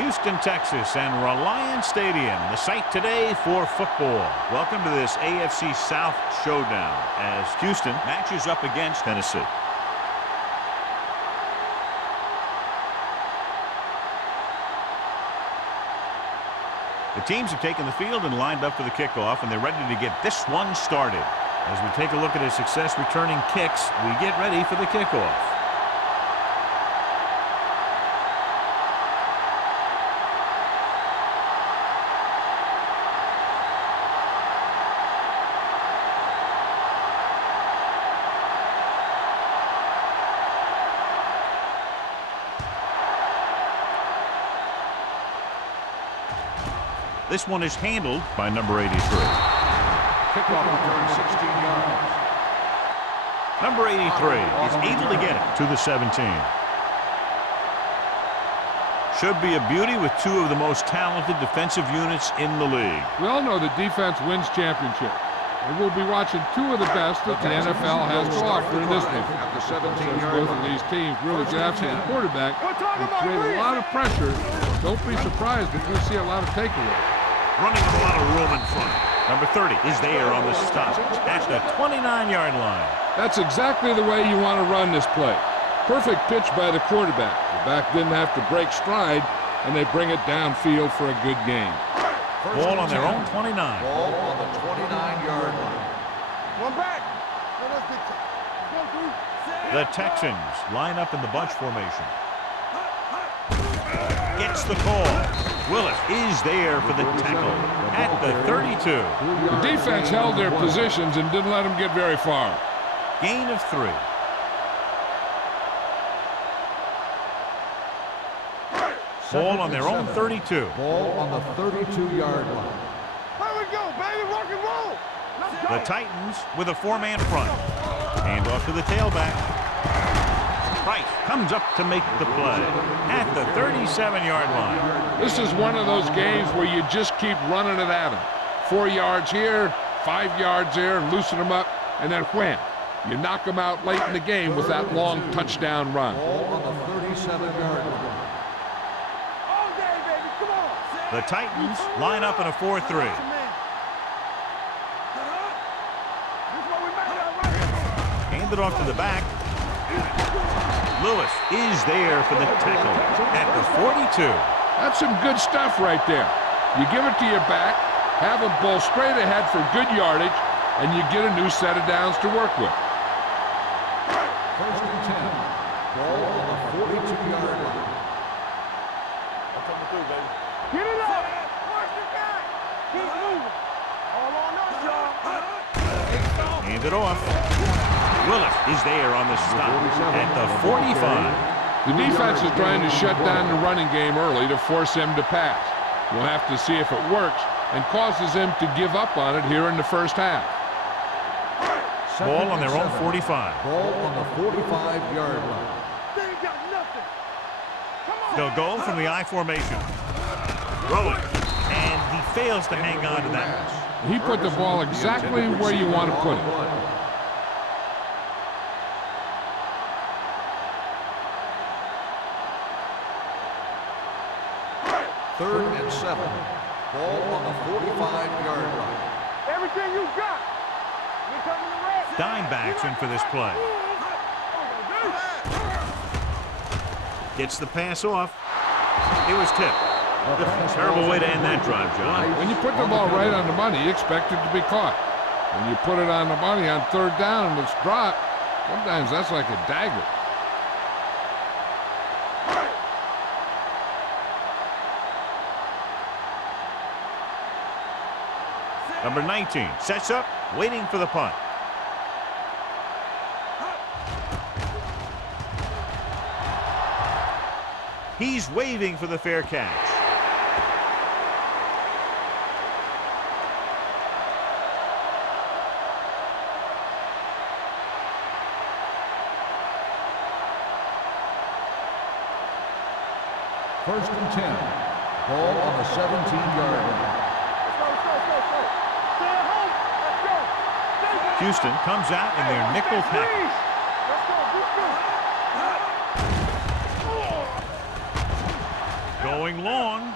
Houston, Texas, and Reliance Stadium, the site today for football. Welcome to this AFC South showdown as Houston matches up against Tennessee. The teams have taken the field and lined up for the kickoff, and they're ready to get this one started. As we take a look at his success returning kicks, we get ready for the kickoff. This one is handled by number 83. Kickoff return 16 yards. Number 83 is able to get it to the 17. Should be a beauty with two of the most talented defensive units in the league. We all know that defense wins championships. And we'll be watching two of the best that the NFL has to offer in this one. Both of these teams really get after the quarterback and create a lot of pressure. Don't be surprised if we see a lot of takeaways. Running with a lot of room in front. Number 30 is there on the stop at the 29-yard line. That's exactly the way you want to run this play. Perfect pitch by the quarterback. The back didn't have to break stride, and they bring it downfield for a good gain. Ball on their own 29. Ball on the 29-yard line. One back. The Texans line up in the bunch formation. Gets the call. Willis is there for the tackle at the 32. The defense held their positions and didn't let them get very far. Gain of 3. Ball on their own 32. Ball on the 32-yard line. There we go, baby, rock and roll. The Titans with a 4-man front. Hand off to the tailback. Price comes up to make the play at the 37-yard line. This is one of those games where you just keep running it at them. 4 yards here, 5 yards there, loosen them up, and then wham. You knock them out late in the game with that long touchdown run. Ball on the 37-yard line. The Titans line up in a 4-3. Hand it off to the back. Lewis is there for the tackle at the 42. That's some good stuff right there. You give it to your back, have him pull straight ahead for good yardage, and you get a new set of downs to work with. First and 10. Ball on the 42-yard line. Get it up. Watch the guy. Keep moving. All on us, y'all. Hand it off. Willis is there on the stop at the 45. The defense is trying to shut down the running game early to force him to pass. We'll have to see if it works and causes him to give up on it here in the first half. Ball on their own 45. Ball on the 45-yard line. They ain't got nothing. Come on. They'll go from the I formation. Rolling. And he fails to hang on to that. He put the ball exactly where you want to put it. Third and 7. Ball on the 45-yard line. Everything you got. We coming to rest. Dime backs in for this play. Gets the pass off. It was tipped. Terrible way to end that drive, John. When you put the ball right on the money, you expect it to be caught. When you put it on the money on third down and it's dropped, sometimes that's like a dagger. Number 19 sets up, waiting for the punt. He's waving for the fair catch. First and 10. Ball on the 17-yard line. Houston comes out in their nickel package. Goal Throwing long.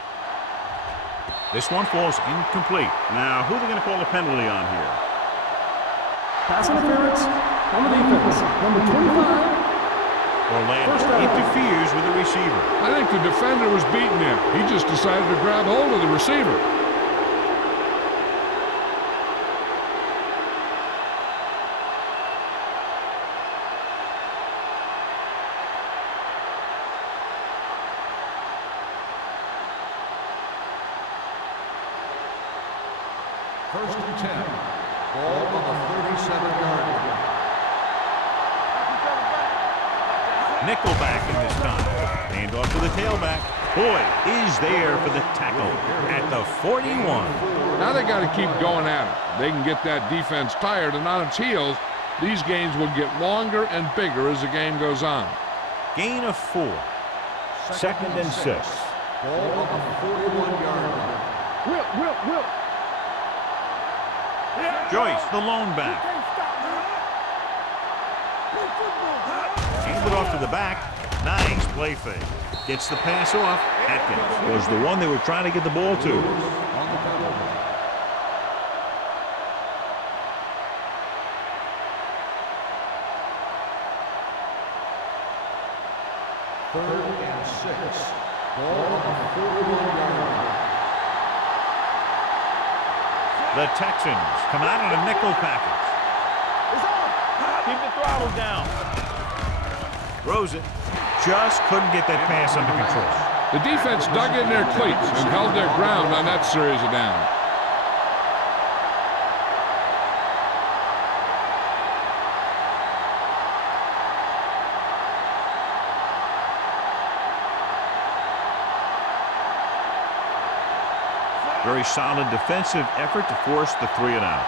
This one falls incomplete. Now, who are they going to call a penalty on here? Pass interference on the defense. Number 25. Orlando interferes with the receiver. I think the defender was beaten there. He just decided to grab hold of the receiver. First and 10. Ball on the 37-yard line. Nickelback in this time. Hand off to the tailback. Boyd is there for the tackle at the 41. Now they got to keep going at it. They can get that defense tired and on its heels. These gains will get longer and bigger as the game goes on. Gain of 4. Second and 6. Ball on the 41-yard line. Will. Joyce, the lone back. Hand it off to the back. Nice play fake. Gets the pass off. Atkins was the one they were trying to get the ball to. On the penalty. Third and 6. Ball on the 41-yard line. The Texans come out on a nickel package. It's on. Keep the throttle down. Throws it. Just couldn't get that pass under control. The defense dug in their cleats and held their ground on that series of downs. Very solid defensive effort to force the 3 and out.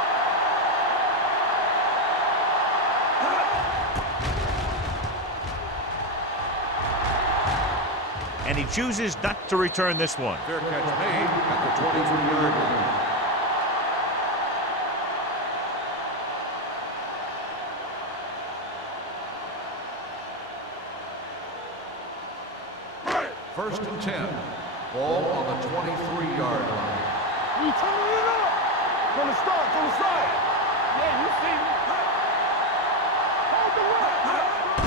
And he chooses not to return this one. Fair catch made at the 23-yard line. First and 10. Ball on the 23-yard line. You turning it up. From the start, from the side. Yeah, you see me. Hold the rock.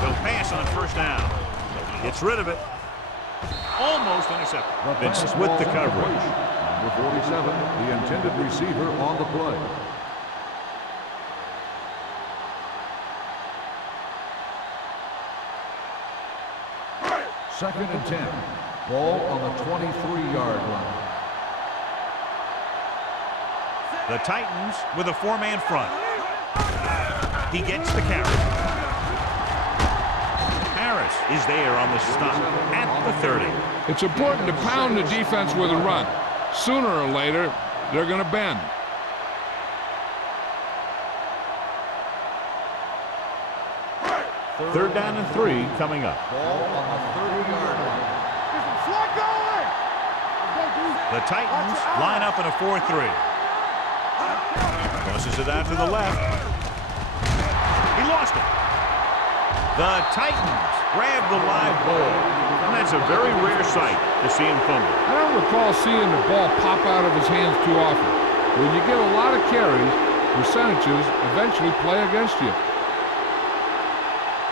They'll pass on first down. Gets rid of it. Almost intercepted. Vince with the coverage. Number 47, the intended receiver on the play. Second and 10. Ball on the 23-yard line. The Titans with a 4-man front. He gets the carry. Harris is there on the stop at the 30. It's important to pound the defense with a run. Sooner or later, they're going to bend. Third down and 3 coming up. Ball on the 30-yard line. Slot going. The Titans line up in a 4-3. Tosses it out to the left. He lost it. The Titans grab the live ball. And that's a very rare sight to see him fumble. I don't recall seeing the ball pop out of his hands too often. When you get a lot of carries, percentages eventually play against you.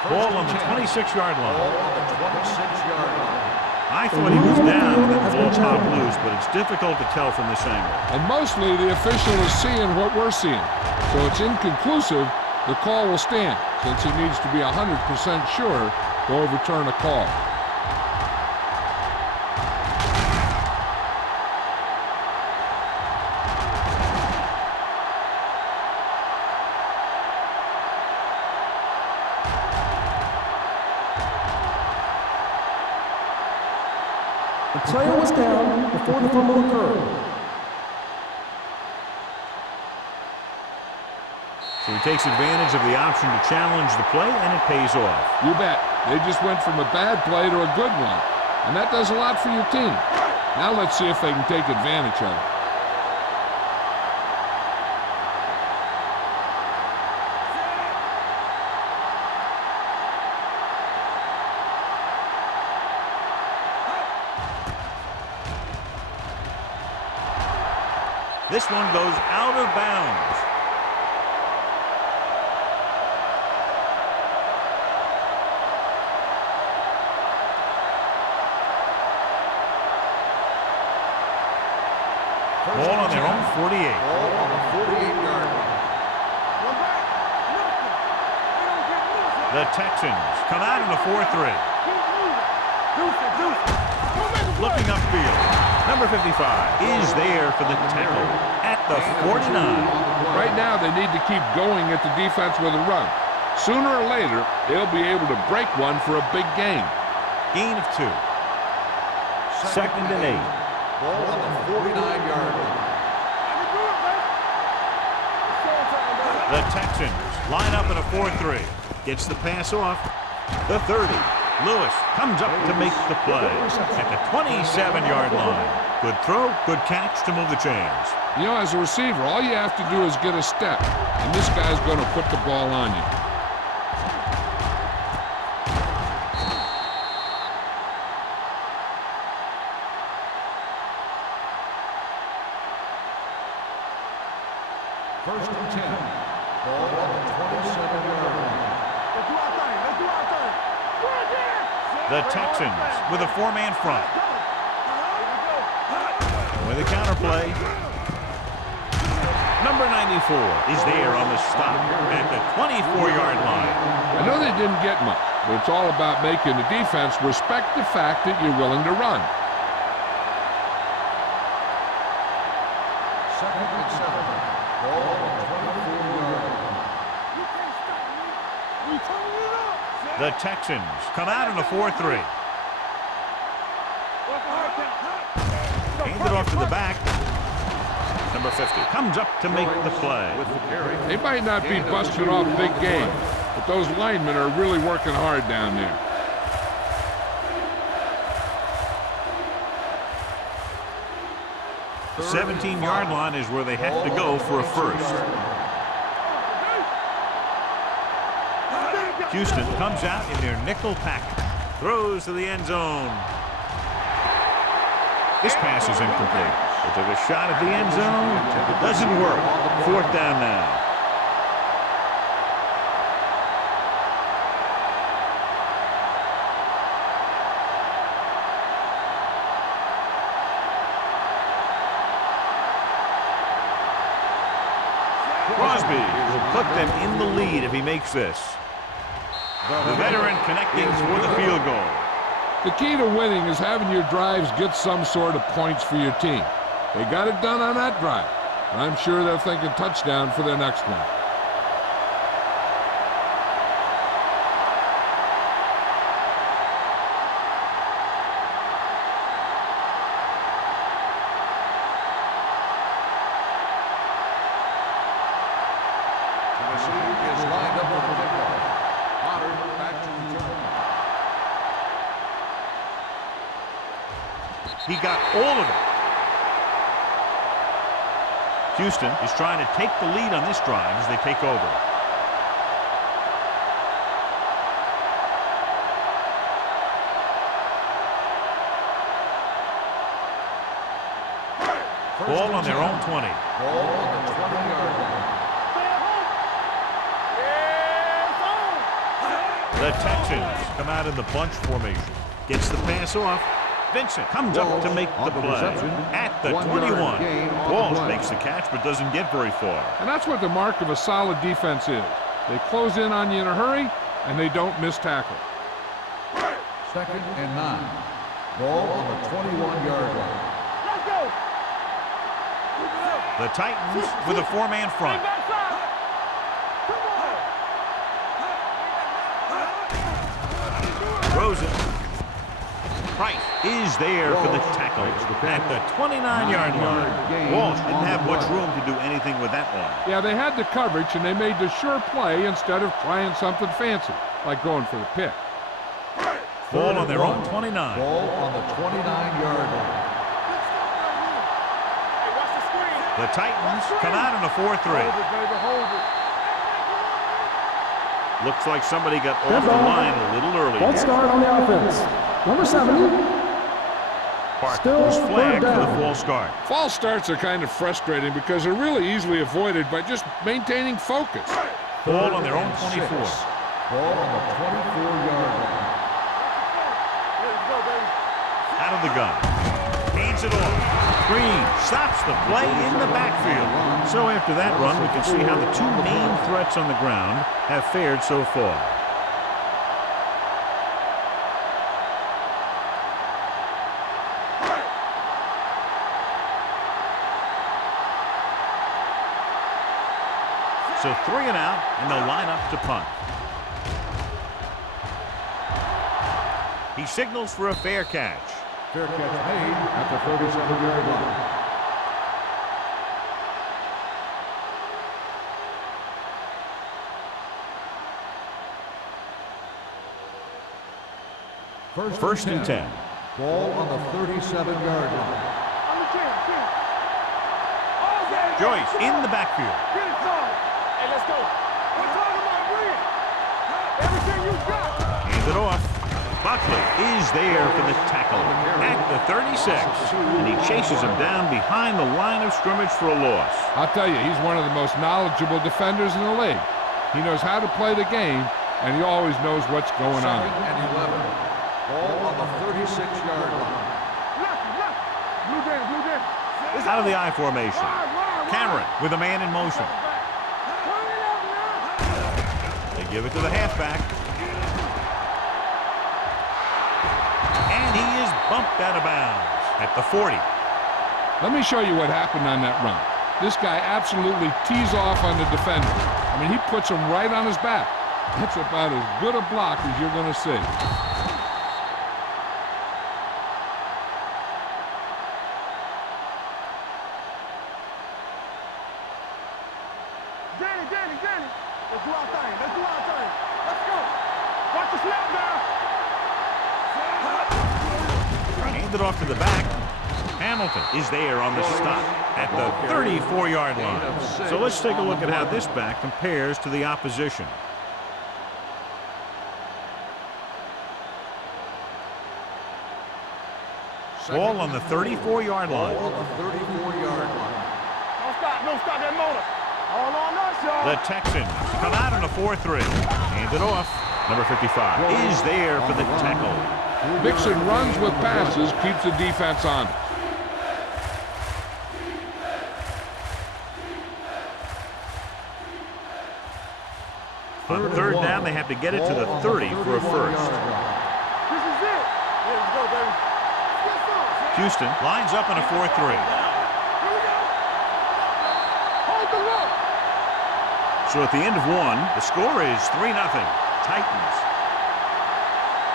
Ball on the 26-yard Ball line. on the 26-yard line. I thought he was down and the ball popped loose, but it's difficult to tell from this angle. And mostly the official is seeing what we're seeing. So it's inconclusive. The call will stand since he needs to be 100% sure to overturn a call. The player was down before the fumble occurred. So he takes advantage of the option to challenge the play, and it pays off. You bet. They just went from a bad play to a good one. And that does a lot for your team. Now let's see if they can take advantage of it. This one goes out of bounds. Ball on their own 48. Ball on the 48-yard line. The Texans come out in a 4-3. Looking upfield. Number 55 is there for the tackle at the 49. Right now, they need to keep going at the defense with a run. Sooner or later, they'll be able to break one for a big gain. Gain of 2. Second and 8. Ball on the 49-yard line. The Texans line up in a 4-3. Gets the pass off. The 30. Lewis comes up to make the play at the 27-yard line. Good throw, good catch to move the chains. You know, as a receiver, all you have to do is get a step, and this guy's going to put the ball on you. First and 10. Ball on the 27-yard line. The Texans with a 4-man front. With a counterplay. Number 94 is there on the stop at the 24-yard line. I know they didn't get much, but it's all about making the defense respect the fact that you're willing to run. Second and 7. Ball on the 24-yard line. The Texans come out in a 4-3. Handed off to the back. Number 50 comes up to make the play. They might not be busting off big game, but those linemen are really working hard down there. The 17-yard line is where they have to go for a first. Houston comes out in their nickel package. Throws to the end zone. This pass is incomplete. They took a shot at the end zone. It doesn't work. 4th down now. Crosby will put them in the lead if he makes this. The veteran connecting for the field goal. The key to winning is having your drives get some sort of points for your team. They got it done on that drive, and I'm sure they're thinking touchdown for their next one. Tennessee is lined up for the kickoff. Pollard back to return. He got all of it. Houston is trying to take the lead on this drive as they take over. Ball on their own 20. Ball on the 20-yard line. The Texans come out in the bunch formation. Gets the pass off. Vincent comes up to make the play at the 21. Walsh makes the catch but doesn't get very far. And that's what the mark of a solid defense is. They close in on you in a hurry, and they don't miss tackle. Second and 9. Ball on the 21-yard line. The Titans with a 4-man front. Throws it. Price is there for the tackle at the 29-yard line. Walsh didn't have much room to do anything with that one. Yeah, they had the coverage, and they made the sure play instead of trying something fancy, like going for the pick. Ball on their own 29. Ball on the 29-yard line. The Titans come out in a 4-3. Looks like somebody got off the line a little early. False start on the offense. Number 70. Parker Still was flagged third for the down. false start. False starts are kind of frustrating because they're really easily avoided by just maintaining focus. Ball on their own 3rd and 24. 6. Ball on the 24-yard line. Out of the gun. Hands it off. Green stops the play in the backfield. So after that run, we can see how the two main threats on the ground have fared so far. So 3 and out, and they'll line up to punt. He signals for a fair catch. Fair catch made at the 37-yard line. First and 10. Ball on the 37-yard line. Joyce in the backfield. Hey, let's go. We're talking about Green. Everything you got. Hands it off. Buckley is there for the tackle at the 36, and he chases him down behind the line of scrimmage for a loss. I'll tell you, he's one of the most knowledgeable defenders in the league. He knows how to play the game, and he always knows what's going on. 2nd and 11. Ball on the 36-yard line. Blue jam. Out of the I formation. Cameron with a man in motion. They give it to the halfback. And he is bumped out of bounds at the 40. Let me show you what happened on that run. This guy absolutely tees off on the defender. I mean, he puts him right on his back. That's about as good a block as you're going to see. Danny. Let's do our thing. Let's go. Watch the snap now. Hand it off to the back. Hamilton is there on the stop at the 34-yard line. So let's take a look at how this back compares to the opposition. Ball on the 34-yard line. Ball on the 34-yard line. Don't stop that motor. All on us, y'all. The Texans come out in a 4-3. Hand it off. Number 55 is there for the tackle. Mixing runs with passes keeps the defense honest. On 3rd down, they have to get it to the 30 for a first. This is it. Yeah, let's go, baby. Houston lines up in a 4-3. Here we go. Hold the look. So at the end of one, the score is 3-0. Titans.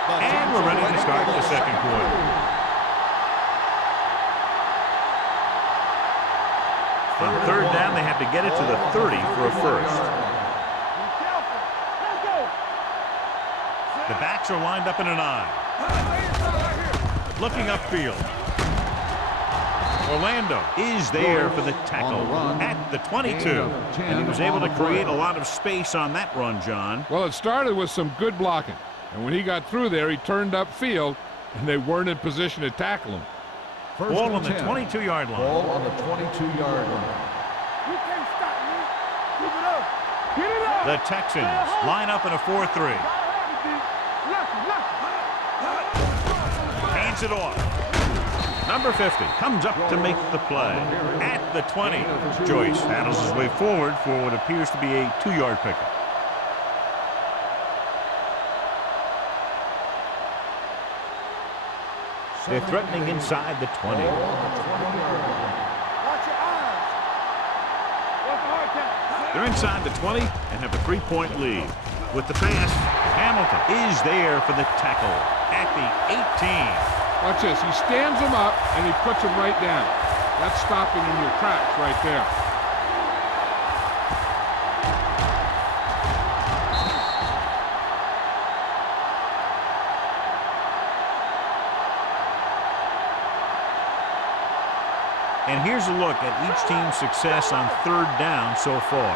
And we're ready to start the second quarter. On 3rd down, they have to get it to the 30 for a first. Be careful. Let's go. The backs are lined up in an I. Looking upfield. Orlando is there for the tackle at the 22. And he was able to create a lot of space on that run, John. Well, it started with some good blocking. And when he got through there, he turned upfield, and they weren't in position to tackle him. Ball on the 22-yard line. Ball on the 22-yard line. You can't stop me. Keep it up. Get it up. The Texans line up in a 4-3. Hands it off. Number 50 comes up to make the play at the 20. Joyce handles his way forward for what appears to be a 2-yard pickup. They're threatening inside the 20. Watch your eyes. What's the hard count? They're inside the 20 and have a 3-point lead. With the pass, Hamilton is there for the tackle at the 18. Watch this. He stands him up, and he puts him right down. That's stopping in your tracks right there. And here's a look at each team's success on 3rd down so far.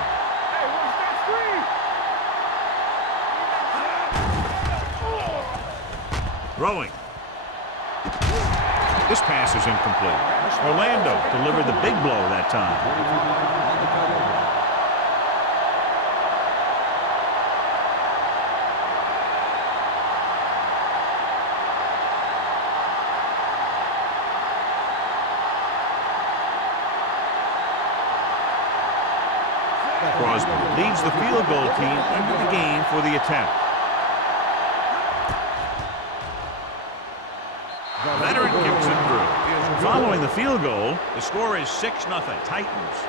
Hey, watch that screen. Throwing. This pass is incomplete. Orlando delivered the big blow that time. Crosby leads the field goal team into the game for the attempt. Veteran kicks it through. Following the field goal, the score is 6-0 Titans.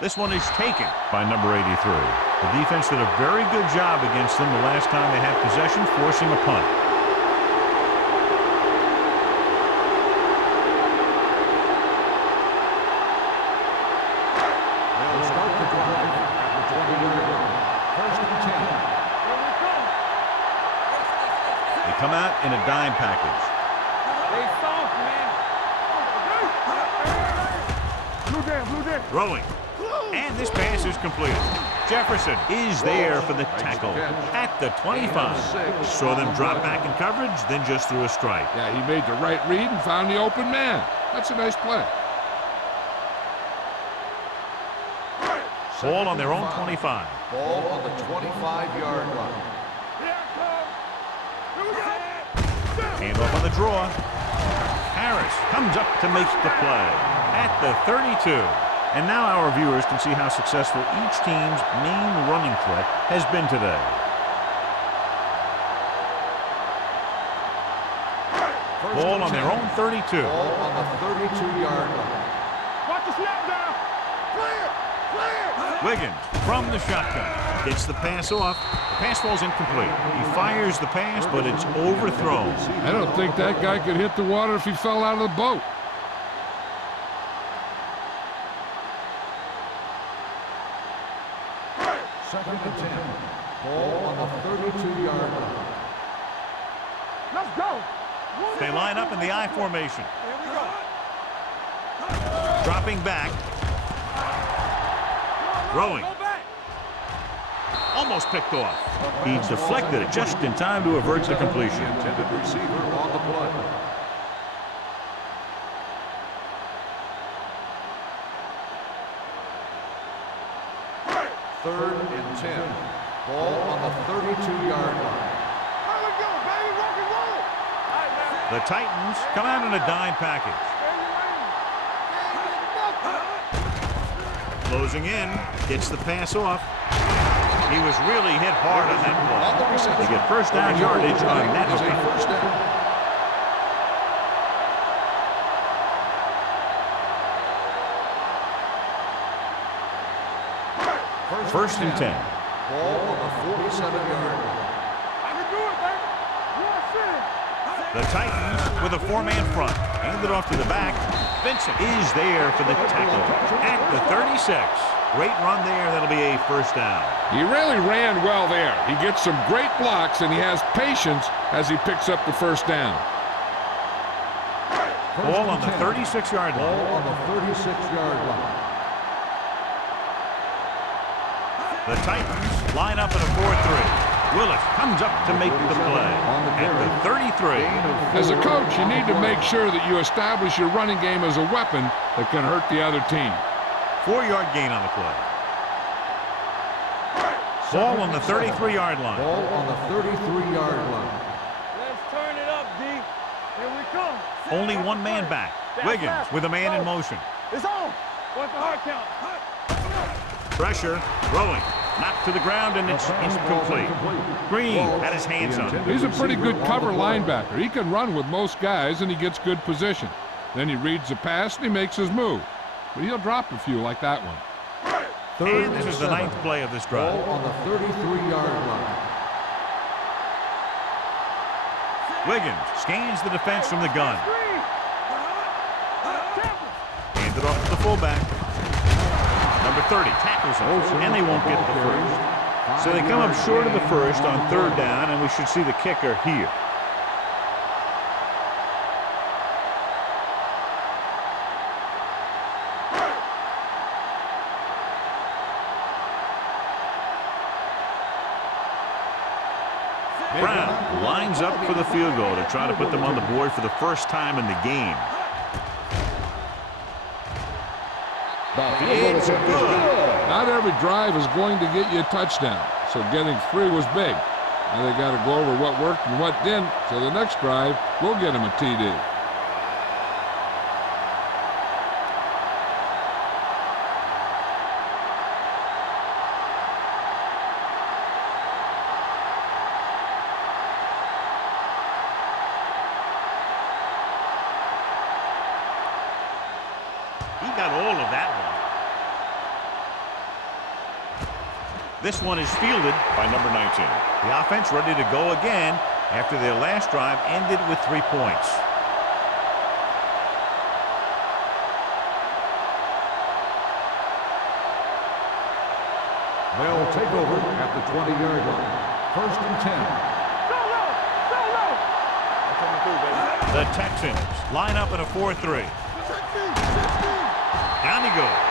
This one is taken by number 83. The defense did a very good job against them the last time they had possession, forcing a punt. They'll start the drive at the 20-yard line. First and 10. They come out in a dime package. They soft, man. Blue jam. Throwing. And this pass is completed. Jefferson is there for the tackle at the 25. Saw them drop back in coverage, then just threw a strike. Yeah, he made the right read and found the open man. That's a nice play. Ball on their own 25. Ball on the 25-yard line. Hand off on the draw. Harris comes up to make the play at the 32. And now our viewers can see how successful each team's main running threat has been today. Ball on their own 32. Ball on the 32-yard line. Watch the snap down. Clear. Wiggins from the shotgun gets the pass off. The pass falls incomplete. He fires the pass, but it's overthrown. I don't think that guy could hit the water if he fell out of the boat. Second and 10. Ball on the 32-yard line. Let's go. They line up in the I formation. Here we go. Dropping back. Throwing. Go back. Almost picked off. He deflected it just in time to avert the completion. Intended receiver on the play. Third and 10. Ball on the 32-yard line. Here we go, baby. Rock and roll. All right, man. The Titans come out in a dime package. Closing in, gets the pass off. He was really hit hard on that ball. They get first down yardage on that Is a attempt. first down. First and 10. Ball on the 47-yard line. I can do it, baby. The Titans with a four-man front. Handed off to the back. Vincent is there for the tackle at the 36. Great run there. That'll be a first down. He really ran well there. He gets some great blocks, and he has patience as he picks up the first down. Ball on the 36-yard line. Ball on the 36-yard line. The Titans line up in a 4-3. Willis comes up to make the play at the 33. As a coach, you need to make sure that you establish your running game as a weapon that can hurt the other team. 4-yard gain on the play. Ball on the 33-yard line. Ball on the 33-yard line. Let's turn it up, D. Here we come. Only one man back. Wiggins with a man in motion. It's on. What's the hard count? Pressure, throwing, knocked to the ground, and it's incomplete. Green had his hands on it. He's a pretty good cover linebacker. He can run with most guys, and he gets good position. Then he reads the pass, and he makes his move. But he'll drop a few like that one. And this is the 9th play of this drive. Ball on the 33-yard line. Wiggins scans the defense from the gun. fullback. Number 30 tackles him, and they won't get the first. So they come up short of the first on 3rd down, and we should see the kicker here. Brown lines up for the field goal to try to put them on the board for the first time in the game. It's good. Not every drive is going to get you a touchdown, so getting 3 was big. Now they got to go over what worked and what didn't, so the next drive will get them a TD. He got all of that one. This one is fielded by number 19. The offense ready to go again after their last drive ended with 3 points. They'll take over at the 20-yard line. 1st and 10. The Texans line up in a 4-3. Down he goes.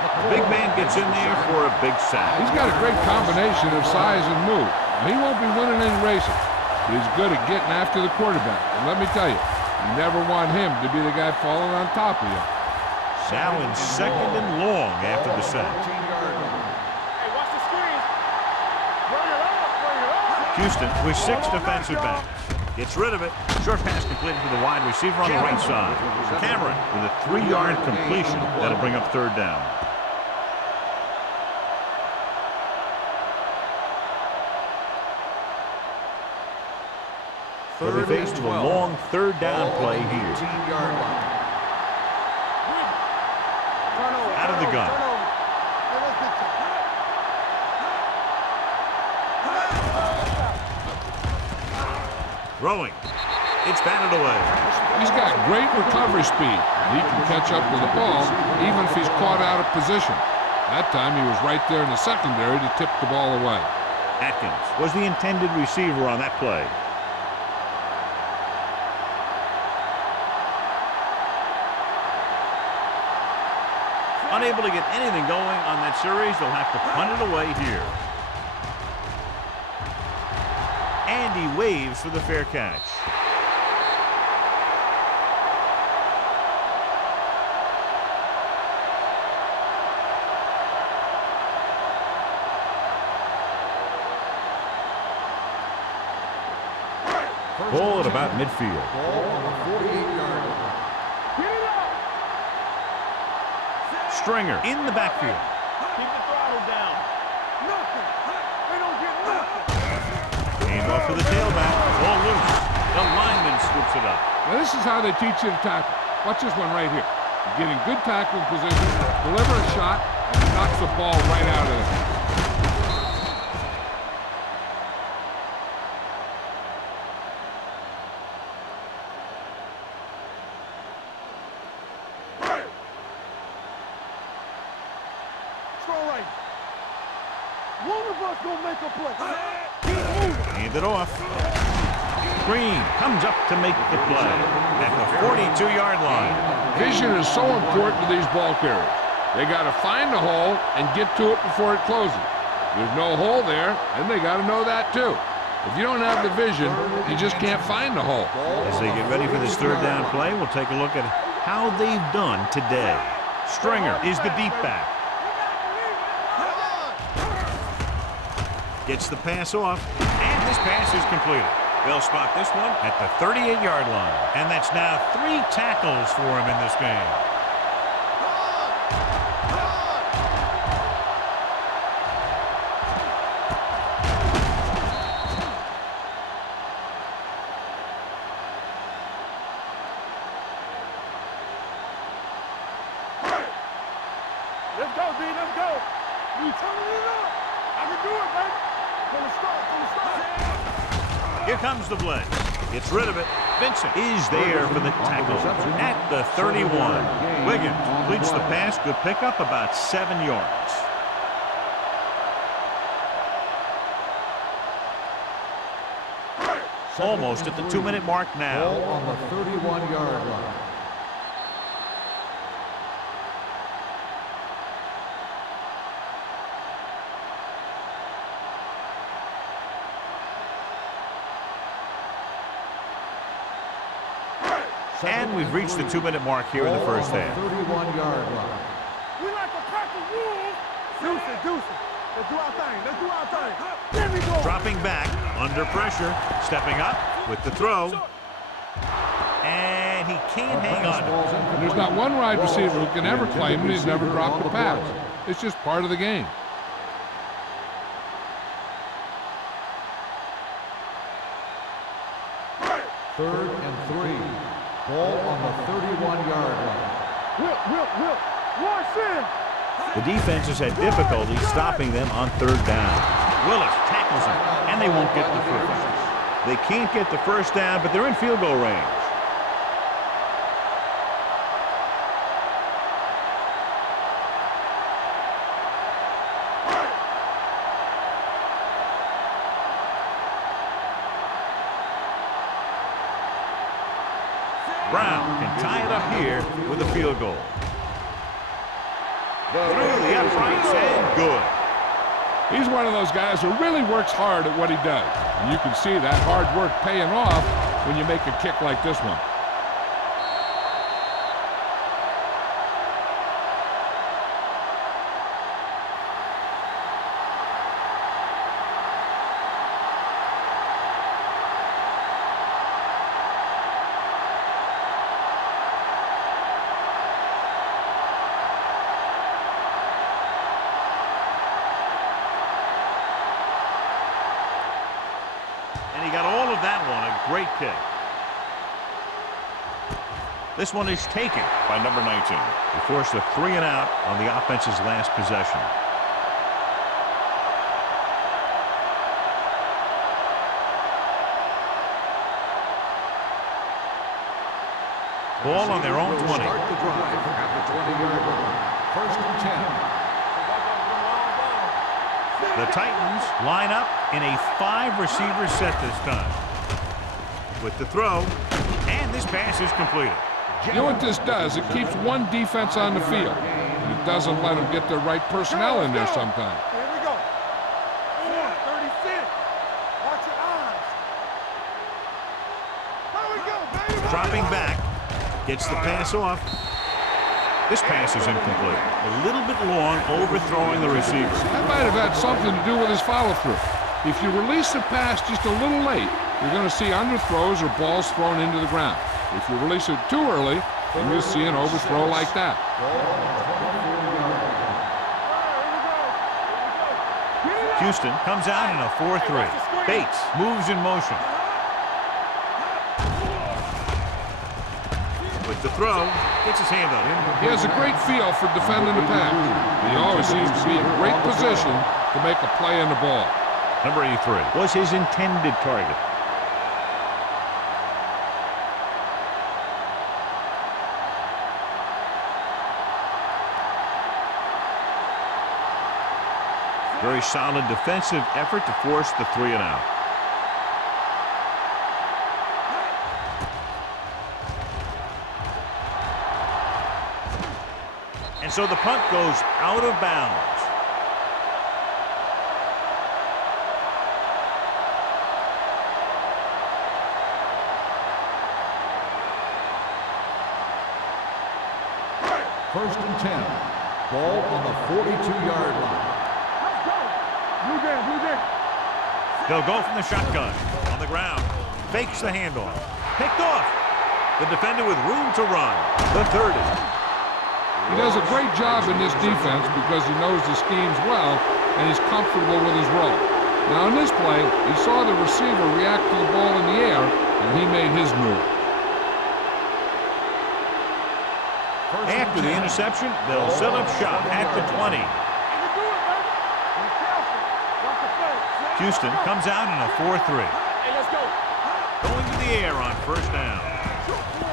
The big man gets in there for a big sack. He's got a great combination of size and move. He won't be winning any races, but he's good at getting after the quarterback. And let me tell you, you never want him to be the guy falling on top of you. Now in 2nd and long after the sack. Hey, watch the screen. Bring it up. Houston with 6 defensive backs. Gets rid of it. Short pass completed to the wide receiver on the right side. Cameron with a 3-yard completion. That'll bring up 3rd down. They'll be faced with a long 3rd down play here. Out of the gun. Throwing. It's batted away. He's got great recovery speed. He can catch up with the ball even if he's caught out of position. That time he was right there in the secondary to tip the ball away. Atkins was the intended receiver on that play. Unable to get anything going on that series, they'll have to punt it away here. And he waves for the fair catch. Ball at about midfield. Ball on the 48-yard line. Stringer in the backfield. Keep the throttle down. Nothing. They don't get nothing. Hand off to the tailback. Ball loose. The lineman scoops it up. Now this is how they teach you to tackle. Watch this one right here. You get in good tackling position, deliver a shot, and knocks the ball right out of there. Hand it off. Green comes up to make the play at the 42-yard line. Vision is so important to these ball carriers. They got to find the hole and get to it before it closes. There's no hole there, and they got to know that too. If you don't have the vision, you just can't find the hole. As they get ready for this 3rd down play, we'll take a look at how they've done today. Stringer is the deep back. Gets the pass off, and this pass is completed. They'll spot this one at the 38-yard line. And that's now 3 tackles for him in this game. Let's go, D. Let's go. We turning it up. I can do it, baby. From the start. Here comes the blitz. Gets rid of it. Vincent is there for the tackle at the 31. Wiggins completes the pass. Good pickup, about 7 yards. Almost at the 2-minute mark now. Ball on the 31-yard line. And we've reached the 2-minute mark here in the first half. 31-yard line. We like to crack the rules. Deuce it. Let's do our thing. There we go. Dropping back, under pressure, stepping up with the throw. And he can't hang on. There's not one wide receiver who can ever claim that he's never dropped a pass. It's just part of the game. Third and 3. Ball on the 31-yard line. Will. Watch in. The defense has had difficulty stopping them on 3rd down. Willis tackles him, and they won't get the first. They can't get the first down, but they're in field goal range. Brown can tie it up here with a field goal. Through the uprights and good. He's one of those guys who really works hard at what he does. And you can see that hard work paying off when you make a kick like this one. And he got all of that one, a great kick. This one is taken by number 19. He forced a 3 and out on the offense's last possession. Ball on their own 20. Start the drive at the 20-yard line. 1st and 10. The Titans line up in a 5-receiver set this time. With the throw, and this pass is completed. You know what this does? It keeps one defense on the field. And it doesn't let them get the right personnel in there sometimes. Here we go. 36. Watch your eyes. There we go, baby. Dropping back, gets the pass off. This pass is incomplete. A little bit long, overthrowing the receiver. That might have had something to do with his follow-through. If you release the pass just a little late, you're going to see underthrows or balls thrown into the ground. If you release it too early, then you'll see an overthrow like that. Houston comes out in a 4-3. Bates moves in motion. With the throw, gets his hand on it. He has a great feel for defending the pass. He always seems to be in great position to make a play on the ball. Number 83 was his intended target. Very solid defensive effort to force the 3 and out. And so the punt goes out of bounds. First and 10. Ball on the 42-yard line. Let's go. Blue game. They'll go from the shotgun. On the ground. Fakes the handoff. Picked off. The defender with room to run. The 30. He does a great job in this defense because he knows the schemes well and he's comfortable with his role. Now in this play, he saw the receiver react to the ball in the air and he made his move. After the interception, they'll set up shop at the 20. Houston comes out in a 4-3. Hey, let's go. Going to the air on first down.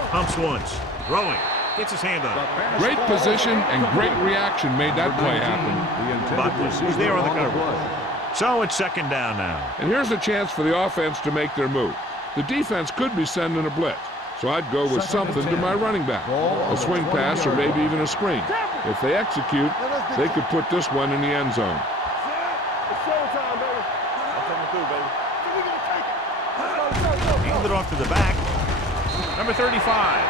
Pumps once. Throwing. Gets his hand on it. Great position and great reaction made that play happen. Buckley is there on the coverage. So it's second down now. And here's a chance for the offense to make their move. The defense could be sending a blitz, so I'd go with something to my running back. A swing pass or maybe even a screen. If they execute, they could put this one in the end zone. It's showtime, baby. I'm coming through, baby. We're going to take it. Hand it off to the back. Number 35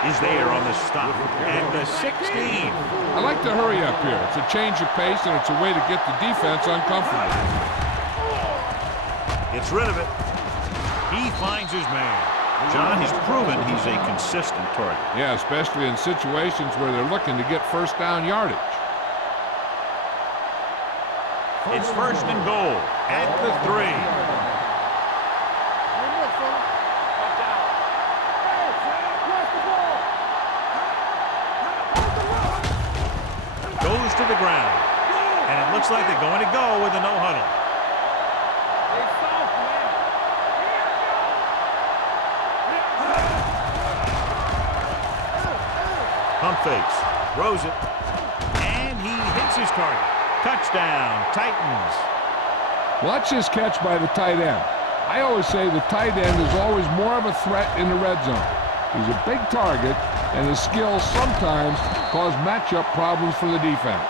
is there on the stop. And the 16. I like to hurry up here. It's a change of pace, and it's a way to get the defense uncomfortable. Gets rid of it. He finds his man. John has proven he's a consistent target. Yeah, especially in situations where they're looking to get first down yardage. It's first and goal at the 3. Goes to the ground. And it looks like they're going to go with a no huddle. Pump fakes. Throws it. And he hits his target. Touchdown, Titans. Watch this catch by the tight end. I always say the tight end is always more of a threat in the red zone. He's a big target, and his skills sometimes cause matchup problems for the defense.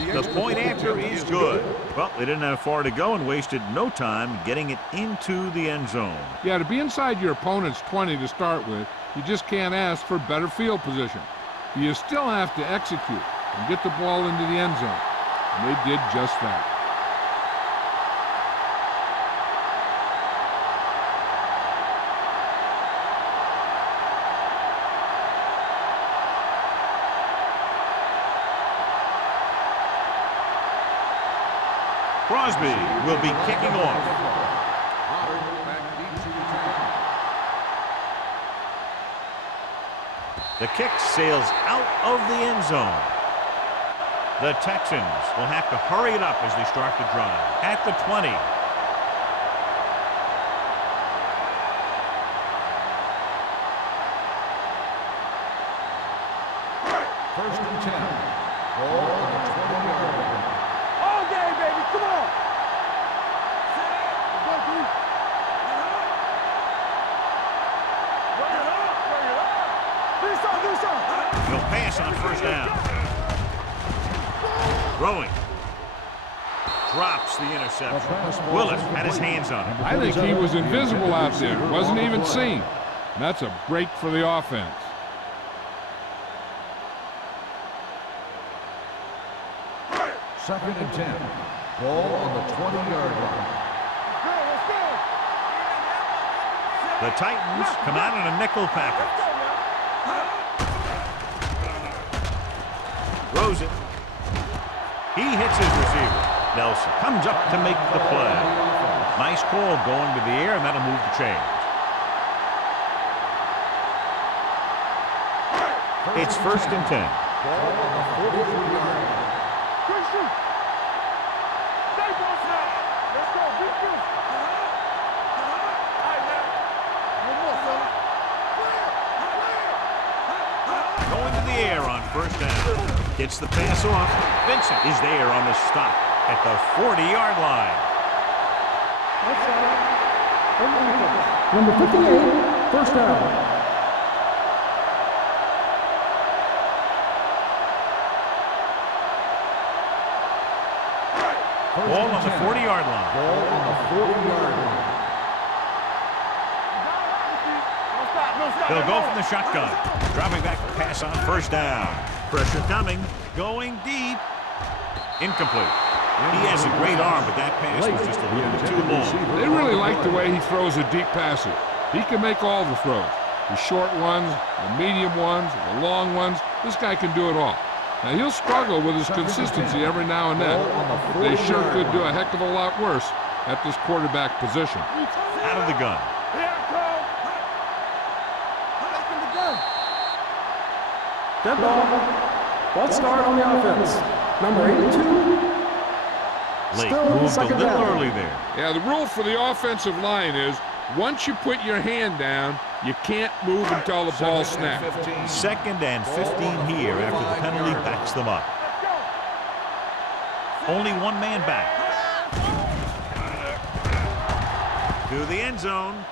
The point after is good. Well, they didn't have far to go and wasted no time getting it into the end zone. Yeah, to be inside your opponent's 20 to start with, you just can't ask for better field position. But you still have to execute and get the ball into the end zone. And they did just that. Crosby will be kicking off. The kick sails out of the end zone. The Texans will have to hurry it up as they start the drive. At the 20. First and 10. Ball on the 20-yard line. All day, baby. Come on. He'll pass on first down. Throwing. Drops the interception. Willis had his hands on it. I think he was invisible out there. Wasn't even seen. And that's a break for the offense. Second and 10. Ball on the 20-yard line. The Titans come out in a nickel package. Throws it. He hits his receiver. Nelson comes up to make the play. Nice call going to the air, and that'll move the chains. It's first and 10. Ball on the 43-yard line. Christian! Stay close now! Let's go, beat this! All right, man. No more, fella. Going to the air on first down. Gets the pass off. Vincent is there on the stop at the 40-yard line. Number 58, first down. Ball on the 40-yard line. Ball on the 40-yard line. They'll go from the shotgun. Dropping back to pass on first down. Pressure coming. Going deep. Incomplete. He has a great arm, but that pass was just a little bit too long. They really like the way he throws the deep passes. He can make all the throws. The short ones, the medium ones, the long ones. This guy can do it all. Now, he'll struggle with his consistency every now and then, but they sure could do a heck of a lot worse at this quarterback position. Out of the gun. Here it comes. Back in the gun. Dead ball. False start on the offense. Number 82. Lake Still moved a second little down. early there. Yeah, the rule for the offensive line is once you put your hand down, you can't move until the ball snaps. 2nd and 15 here after the penalty backs them up. Only one man back. To the end zone.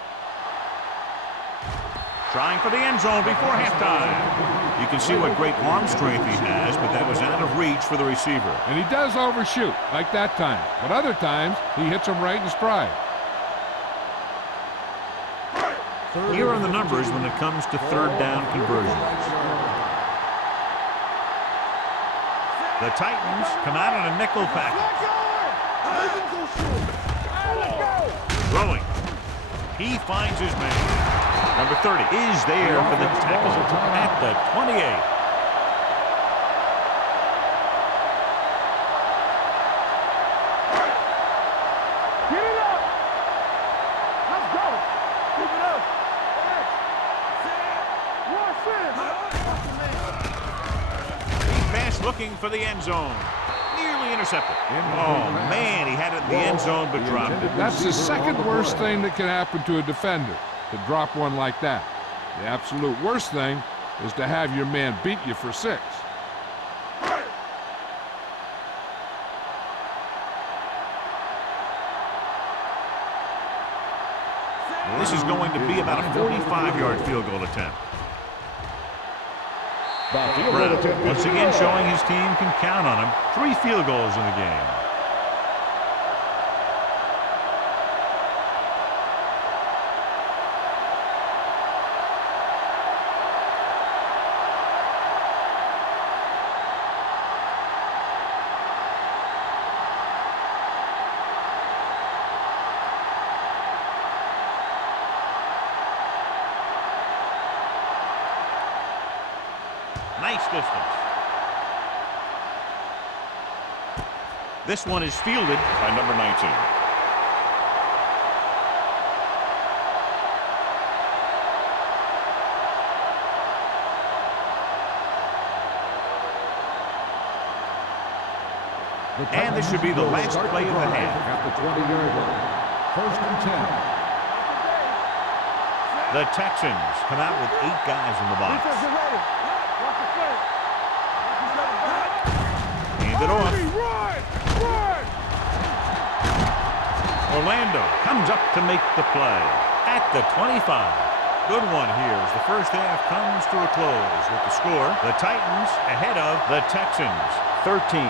Trying for the end zone before halftime. You can see what great arm strength he has, but that was out of reach for the receiver. And he does overshoot, like that time. But other times, he hits him right in stride. Here are the numbers when it comes to 3rd down conversions. The Titans come out on a nickel package. Throwing. He finds his man. Number 30 is there for the tackle at the 28. Get it up. Let's go. Keep it up. Deep pass looking for the end zone. Nearly intercepted. Oh, man, he had it in the end zone but dropped it. That's the second worst thing that can happen to a defender, to drop one like that. The absolute worst thing is to have your man beat you for 6. This is going to be about a 45-yard field goal attempt. Brown once again showing his team can count on him. 3 field goals in the game. Nice distance. This one is fielded by number 19. And this should be the last play of the half. At the 20-yard line. 1st and 10. The Texans come out with 8 guys in the box. Defense is ready. Watch the flank. Hand it off. Run! Run! Orlando comes up to make the play at the 25. Good one here as the first half comes to a close with the score. The Titans ahead of the Texans, 13-9.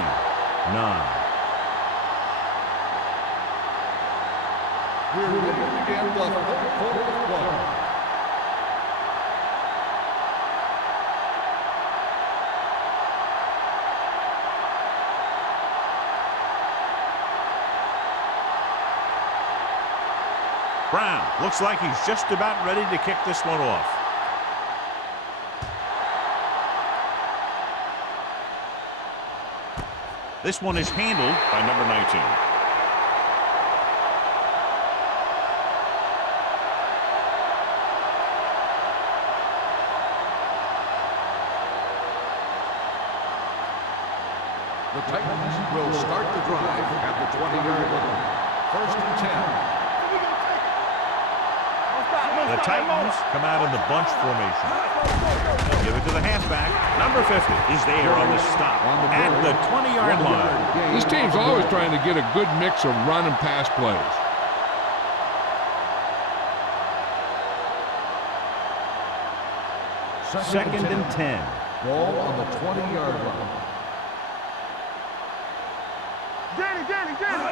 We're ready to begin the 3rd quarter of play. Brown looks like he's just about ready to kick this one off. This one is handled by number 19. The Titans will start the drive at the 20-yard line. 1st and 10. The Titans come out in the bunch formation. They'll give it to the halfback. Number 50 is there on the stop at the 20-yard line. This team's always trying to get a good mix of run and pass plays. Second and 10. Ball on the 20-yard line.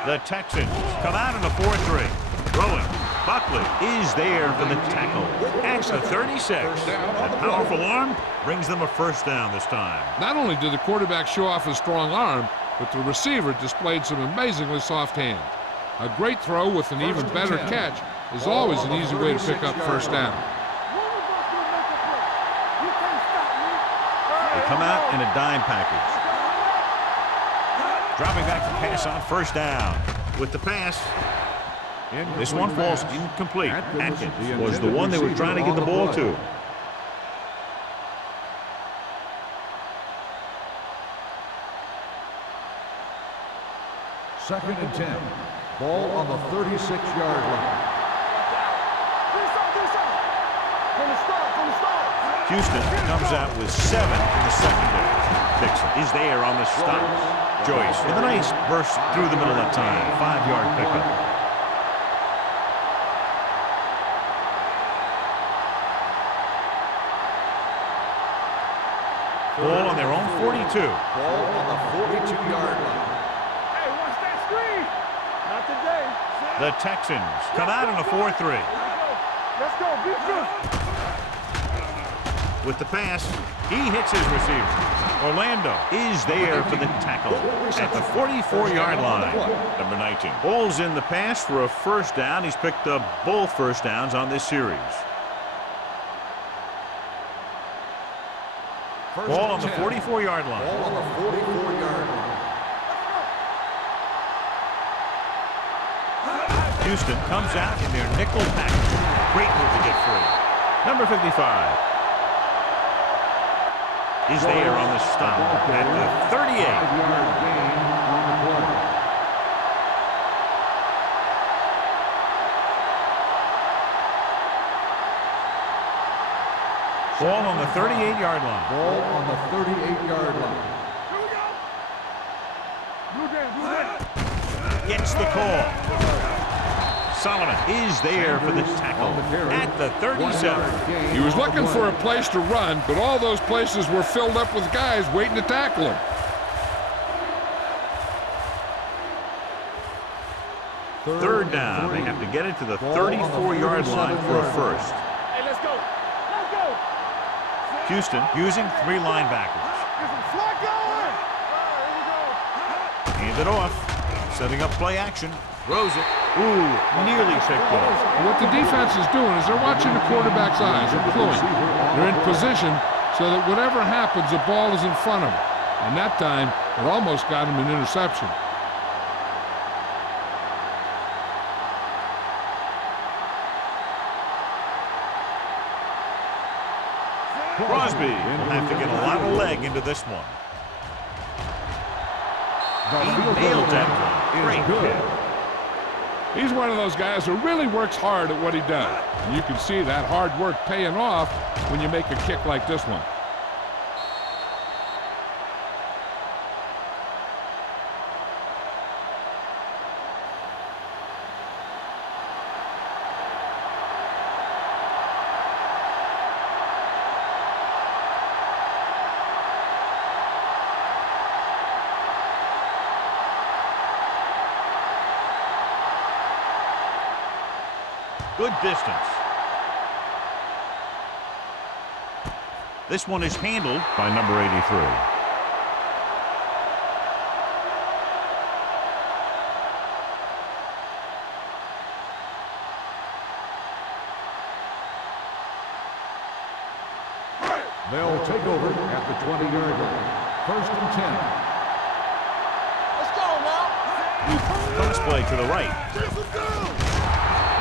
The Texans come out in a 4-3. Throwing. Buckley is there for the tackle at the 36. That powerful arm brings them a first down this time. Not only did the quarterback show off his strong arm, but the receiver displayed some amazingly soft hands. A great throw with an even better catch is always an easy way to pick up first down. They come out in a dime package. Dropping back to pass on first down. With the pass, this one falls incomplete. Atkins was the one they were trying to get the ball to. Second and 10. Ball on the 36-yard line. From the start. Houston comes out with 7 in the secondary. Dixon is there on the stop. Joyce with a nice burst through the middle that time. 5-yard pickup. Ball on their own 42. Ball on the 42-yard line. Hey, watch that screen. Not today. The Texans come out in a 4-3. Let's go. Beat this. With the pass, he hits his receiver. Orlando is there for the tackle at the 44-yard line. Number 19. Ball's in the pass for a first down. He's picked up both first downs on this series. Ball on the 44-yard line. Ball on the 44-yard line. Houston comes out in their nickel package. Great move to get free. Number 55 is there on the stop at the 38. 5-yard gain on the play. Ball on the 38-yard line. Ball on the 38-yard line. Here we go. Blue game. Gets the call. Solomon is there for the tackle at the 37. He was looking for a place to run, but all those places were filled up with guys waiting to tackle him. Third down. They have to get it to the 34-yard line for a first. Hey, let's go. Let's go. Houston using 3 linebackers. Get some slack going. Here we go. Hand it off. Setting up play action. Throws it. Ooh, nearly picked off. What the defense is doing is they're watching the quarterback's eyes. They're pulling. They're in position so that whatever happens, the ball is in front of them. And that time, it almost got him an interception. Crosby will have to get a lot of leg into this one. He nailed that one. Great kick. He's one of those guys who really works hard at what he does. And you can see that hard work paying off when you make a kick like this one. Good distance. This one is handled by number 83. They'll take over at the 20-yard line. First and 10. Let's go now. Pass play to the right.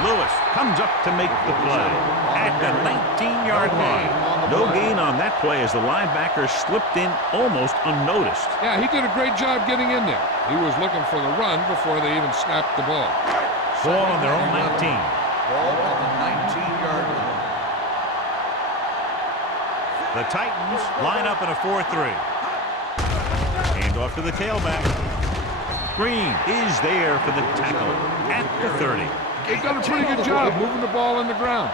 Lewis comes up to make the play at the 19-yard line. No gain on that play as the linebacker slipped in almost unnoticed. Yeah, he did a great job getting in there. He was looking for the run before they even snapped the ball. Ball on their own 19. Ball on the 19-yard line. The Titans line up in a 4-3. Hand off to the tailback. Green is there for the tackle at the 30. They've done a pretty good job moving the ball in the ground.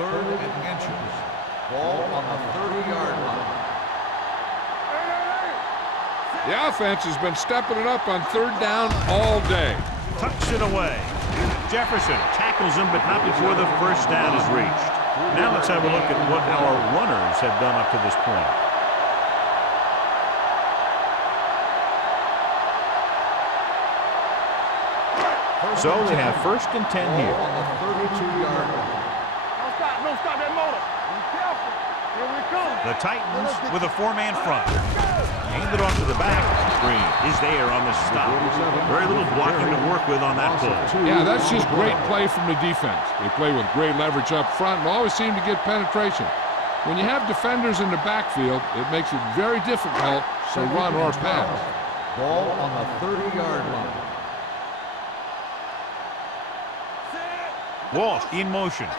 Third and inches. Ball on the 30-yard line. The offense has been stepping it up on third down all day. Tucks it away. Jefferson tackles him, but not before the first down is reached. Now let's have a look at what our runners have done up to this point. So they have first and 10 here. On the 32-yard line. Don't stop. No don't stop that motor. Be careful. Here we come. The Titans with a four-man front. Hand it off to the back. Green is there on the stop. Very little blocking to work with on that play. Yeah, that's just great play from the defense. They play with great leverage up front and always seem to get penetration. When you have defenders in the backfield, it makes it very difficult to run or pass. Ball on the 30-yard line. Walsh in motion. You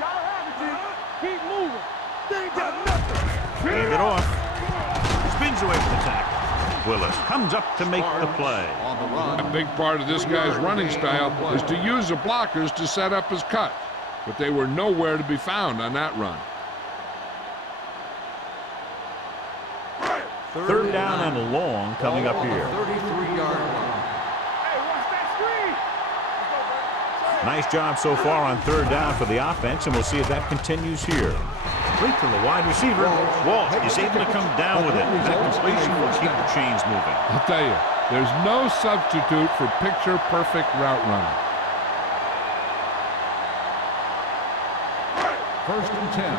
gotta have it, G. Keep moving. They ain't got nothing. Hand it off. Spins away from the tackle. Willis comes up to make the play. On the run. A big part of this guy's running style is to use the blockers to set up his cut, but they were nowhere to be found on that run. Third down and long coming up here. 33-yard line. Hey, watch that screen. Nice job so far on third down for the offense, and we'll see if that continues here. Complete to the wide receiver. Walsh is able to come down with it. That completion will keep the chains moving. I'll tell you, there's no substitute for picture-perfect route running. First and 10.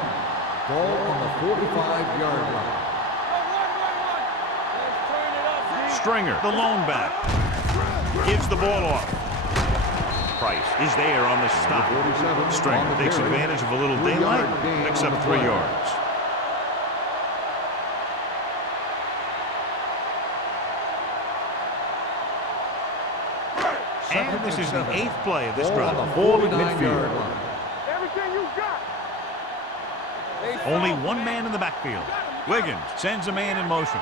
Ball on the 45-yard line. Let's turn it up, G. Stringer, the lone back, gives the ball off. Price is there on the stop. Stringer takes advantage of a little daylight, picks up 3 yards. And this is the 8th play of this drive. Ball at midfield. Everything you got. Only one man in the backfield. Wiggins sends a man in motion.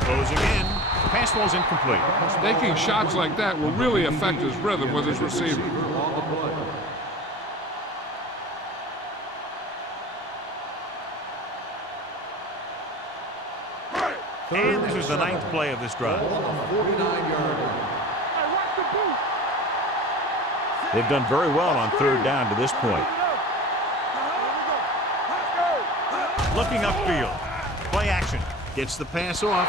Throws again. Pass ball's incomplete. Taking shots like that will really affect his rhythm with his receiver. And this is the 9th play of this drive. On the 49-yard line. Hey, watch the boot. They've done very well on third down to this point. Looking upfield. Play action. Gets the pass off.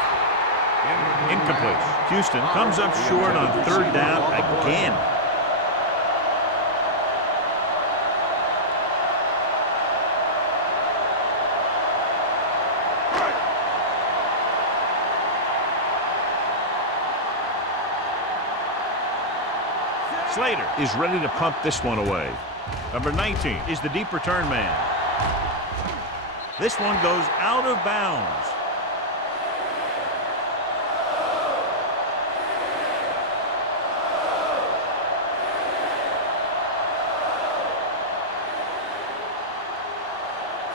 Incomplete. Houston comes up short on third down again. Slater is ready to pump this one away. Number 19 is the deep return man. This one goes out of bounds.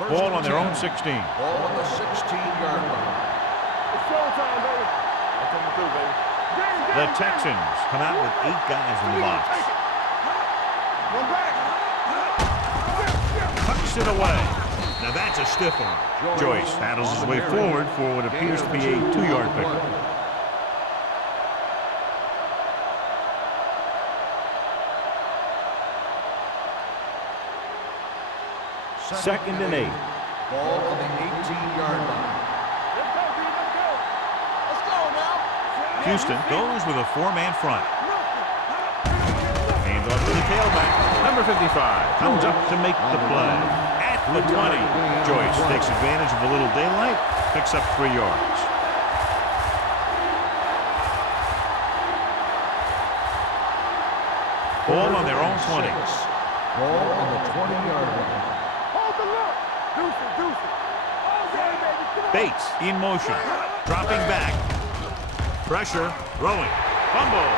Ball on their own 16. Ball on the 16-yard line. It's showtime, baby. I'm coming through, baby. The Texans come out with 8 guys in the box. One back. Tucks it away. Now that's a stiff one. Joyce paddles his way forward for what appears to be a 2-yard pickup. Second and 8. Ball on the 18-yard line. Let's go, B. Let's go. Let's go now. Houston goes with a 4-man front. Hands off to the tailback. Number 55 comes up to make the play. At the 20. Joyce takes advantage of a little daylight, picks up 3 yards. Ball on their own 20. Ball on the 20-yard line. Hold the look. Deuce it, deuce it. Oh, yeah, baby. Come on. Bates in motion. Dropping back. Pressure. Throwing. Fumble.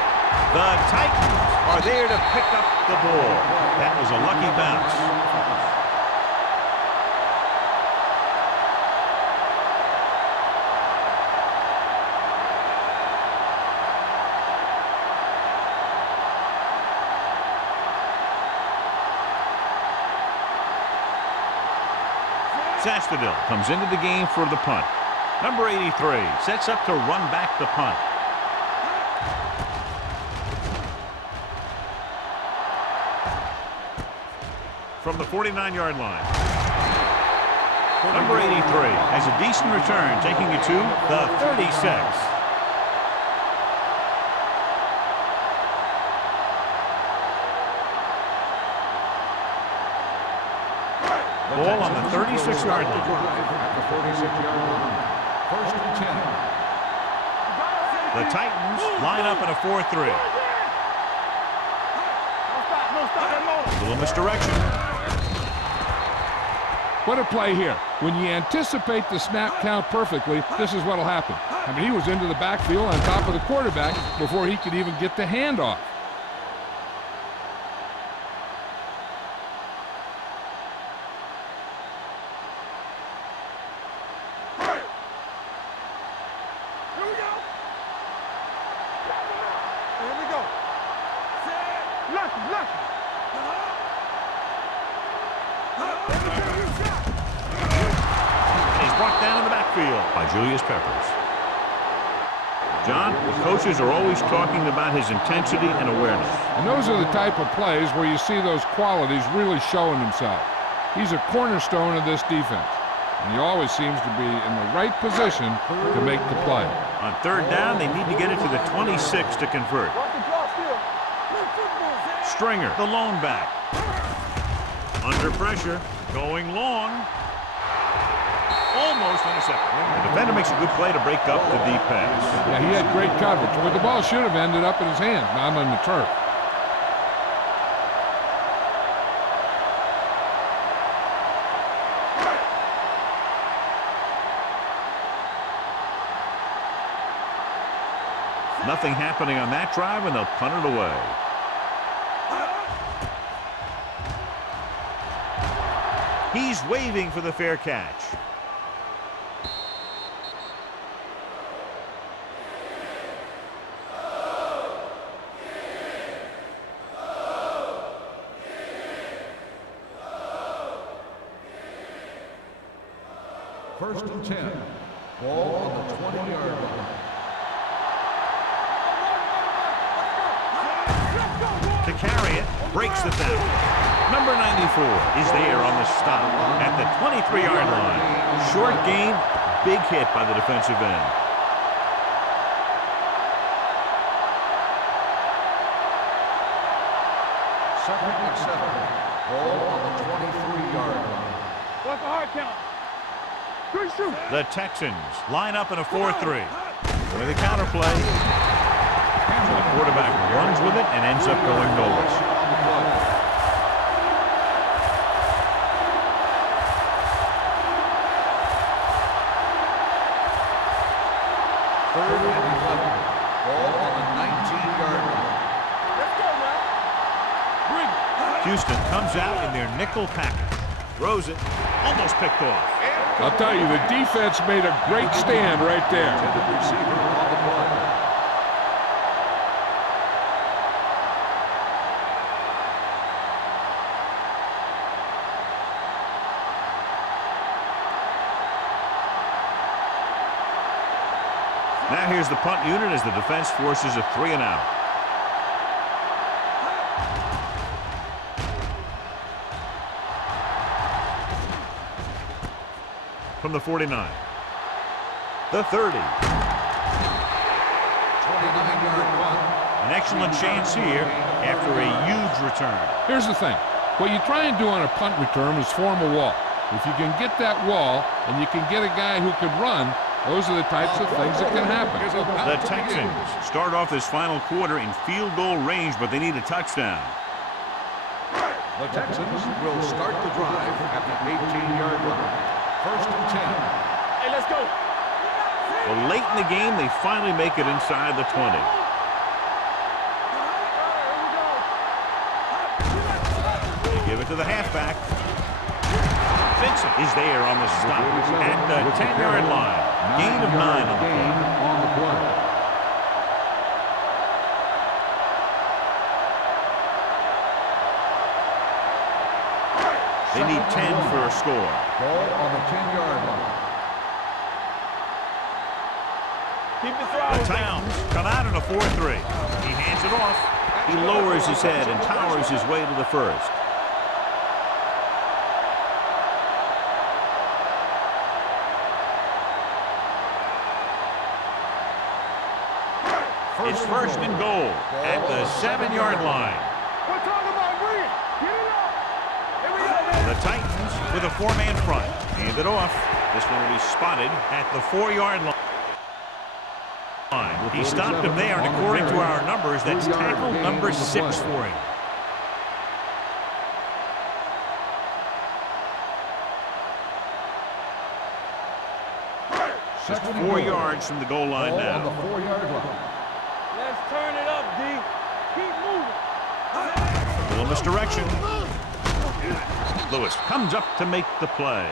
The Titans are there to pick up the ball. That was a lucky bounce. Sastadil comes into the game for the punt. Number 83 sets up to run back the punt. From the 49-yard line. Number 83 has a decent return, taking it to the 36. Ball on the 36-yard line. At the 46-yard line. First and 10. The Titans line up in a 4-3. A little misdirection. What a play here. When you anticipate the snap count perfectly, this is what will happen. I mean, he was into the backfield on top of the quarterback before he could even get the handoff. John, the coaches are always talking about his intensity and awareness. And those are the type of plays where you see those qualities really showing himself. He's a cornerstone of this defense, and he always seems to be in the right position to make the play. On third down, they need to get it to the 26 to convert. Stringer, the lone back. Under pressure, going long. Almost intercepted. The defender makes a good play to break up the deep pass. Yeah, he had great coverage, but the ball should have ended up in his hands, not on the turf. Nothing happening on that drive, and they'll punt it away. He's waving for the fair catch. First and 10. Ball on the 20-yard line. To carry it, breaks the tackle. Number 94 is there on the stop at the 23-yard line. Short gain, big hit by the defensive end. Second and 7. Ball on the 23-yard line. What's the hard count? The Texans line up in a 4-3. With a counter play. So the quarterback runs with it and ends up going nowhere. Third and 11. Ball on the 19-yard line. Let's go now. Houston comes out in their nickel package. Throws it. Almost picked off. I'll tell you, the defense made a great stand right there. Intended receiver on the play. Now here's the punt unit as the defense forces a 3-and-out. From the 49. The 30. 29-yard punt. An excellent chance here after a huge return. Here's the thing. What you try and do on a punt return is form a wall. If you can get that wall and you can get a guy who can run, those are the types of things that can happen. The Texans start off this final quarter in field goal range, but they need a touchdown. The Texans will start the drive at the 18-yard line. First and 10. Hey, let's go. Well, late in the game, they finally make it inside the 20. They give it to the halfback. Vincent is there on the stop at the 10-yard line. Gain of 9 on the play. They need 10 for a score. Ball on the 10-yard line. Keep the The throw. Titans come out in a 4-3. He hands it off. He lowers his head and powers his way to the first. It's first and goal at the 7-yard line. We're talking about bring it. Get it up. Here we go, man. The Titans with a 4-man front. Hand it off. This one will be spotted at the 4-yard line. He stopped him there, and according to our numbers, that's tackle number 6 for him. Just 4 yards from the goal line now. On the 4-yard line. Let's turn it up, D. Keep moving. A little misdirection. Lewis comes up to make the play.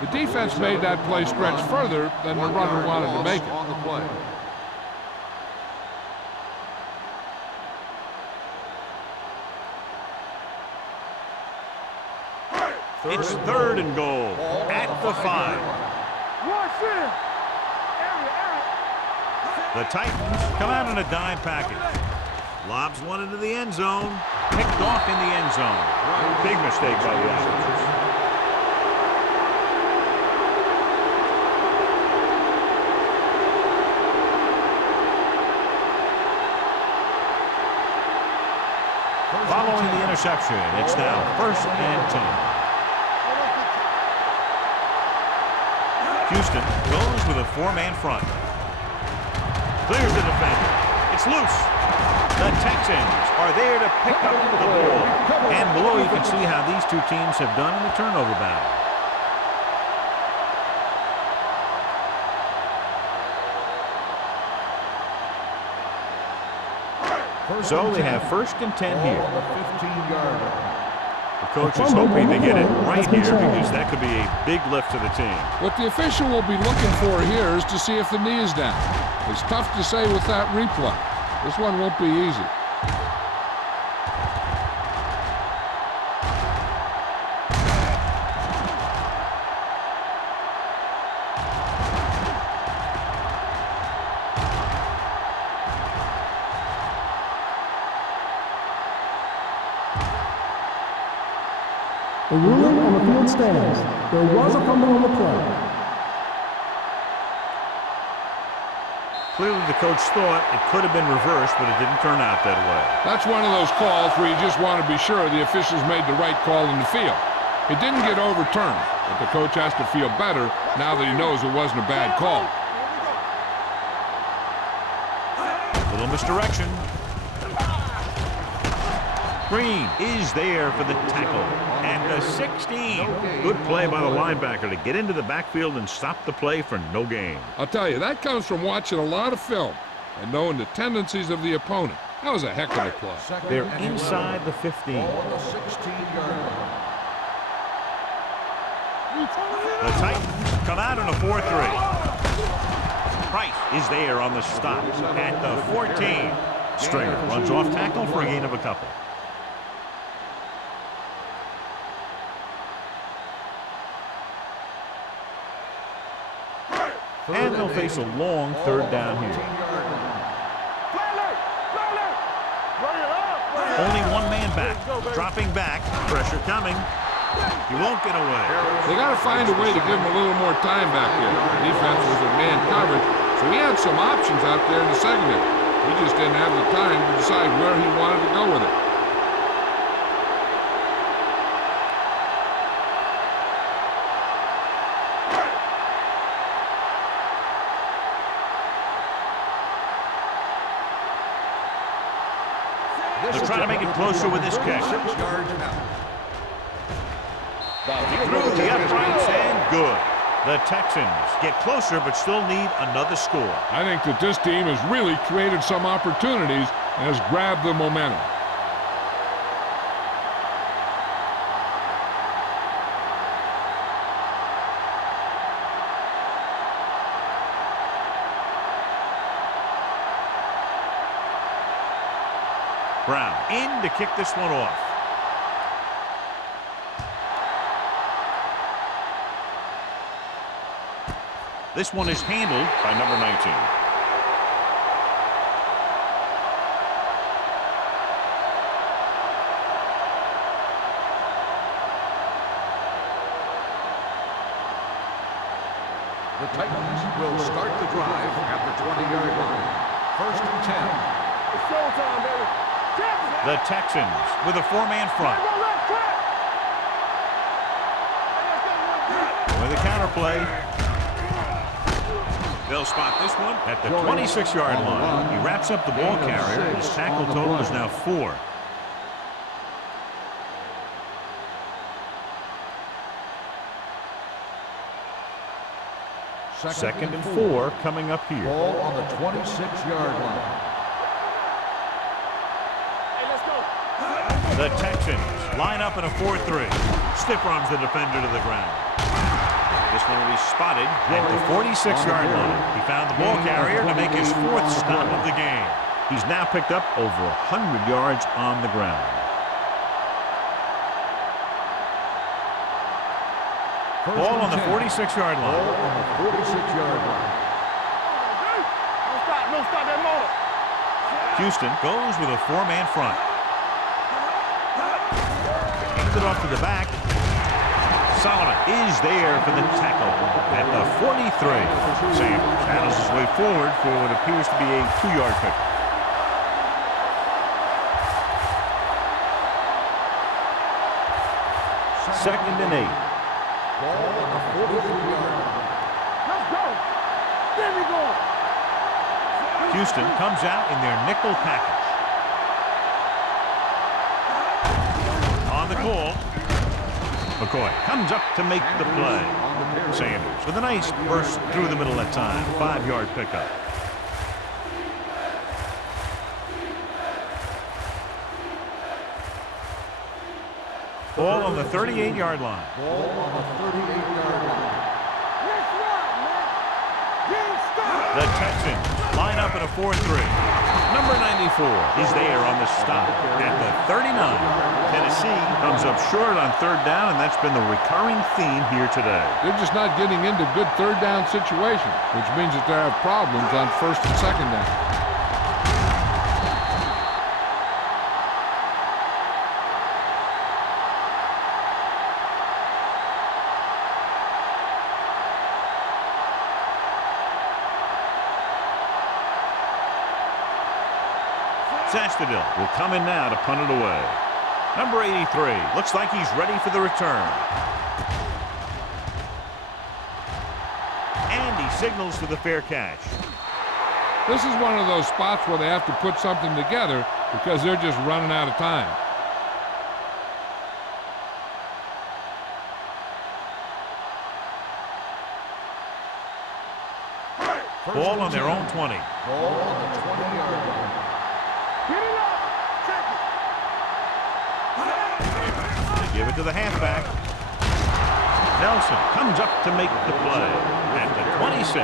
The defense made that play stretch further than the runner wanted to make it. On the play. It's 3rd and goal at the 5. Rush in. Area. The Titans come out in a dime package. Lobs one into the end zone. Picked off in the end zone. Big mistake by the offense. Following the interception, it's now 1st and 10. Houston goes with a 4-man front. Clears the defender. It's loose. The Texans are there to pick up the ball. And below you can see how these two teams have done in the turnover battle. So they have 1st and 10 here. On the 15-yard line. The coach is hoping they get it right here because that could be a big lift to the team. What the official will be looking for here is to see if the knee is down. It's tough to say with that replay. This one won't be easy. The ruling on the field stands. There was a fumble on the play. Clearly the coach thought it could have been reversed, but it didn't turn out that way. That's one of those calls where you just want to be sure the officials made the right call in the field. It didn't get overturned, but the coach has to feel better now that he knows it wasn't a bad call. A little misdirection. Green is there for the tackle. And the 16. Good play by the linebacker to get into the backfield and stop the play for no gain. I'll tell you, that comes from watching a lot of film and knowing the tendencies of the opponent. That was a heck of a play. They're inside the 15. On the 16-yard line. The Titans come out in a 4-3. Price is there on the stop at the 14. Stringer runs off tackle for a gain of a couple. And they'll face a long 3rd down here. Only 1 man back. Dropping back. Pressure coming. He won't get away. They got to find a way to give him a little more time back there. The defense was in man coverage, so he had some options out there in the secondary. He just didn't have the time to decide where he wanted to go with it. They're trying to make it closer with this catch. 6 yards out. Through the uprights and good. The Texans get closer but still need another score. I think that this team has really created some opportunities and has grabbed the momentum. Brown in to kick this one off. This one is handled by number 19. The Titans will start the drive at the 20-yard line. 1st and 10. It's showtime, baby. The Texans with a 4-man front. play. They'll spot this one at the 26-yard line. He wraps up the ball carrier. His tackle total is now 4. Second and 4 coming up here. Ball on the 26-yard line. Hey, let's go. The Texans line up in a 4-3. Stiff arms the defender to the ground. This one will be spotted at the 46-yard line. He found the ball carrier to make his 4th stop of the game. He's now picked up over 100 yards on the ground. Ball on the 46-yard line. Ball on the 46-yard line. Don't stop that motor. Houston goes with a 4-man front. Hands it off to the back. Solomon is there for the tackle at the 43. Sanders battles his way forward for what appears to be a 2-yard pick. Second and 8. Ball on the 43-yard line. Let's go. There we go. Houston comes out in their nickel package. On the call. McCoy comes up to make the play. Sanders with a nice burst through the middle that time. 5-yard pickup. Ball on the 38-yard line. Ball on the 38-yard line. Let's run, man. Get started. The Texans line up in a 4-3. Number 94 is there on the stop at the 39. Tennessee comes up short on 3rd down, and that's been the recurring theme here today. They're just not getting into good 3rd down situations, which means that they have problems on 1st and 2nd down. Zastadil will come in now to punt it away. Number 83 looks like he's ready for the return. And he signals for the fair catch. This is one of those spots where they have to put something together because they're just running out of time. Ball on their own 20. Ball on the 20-yard line. Get it up. Check it. They give it to the halfback. Nelson comes up to make the play at the 26.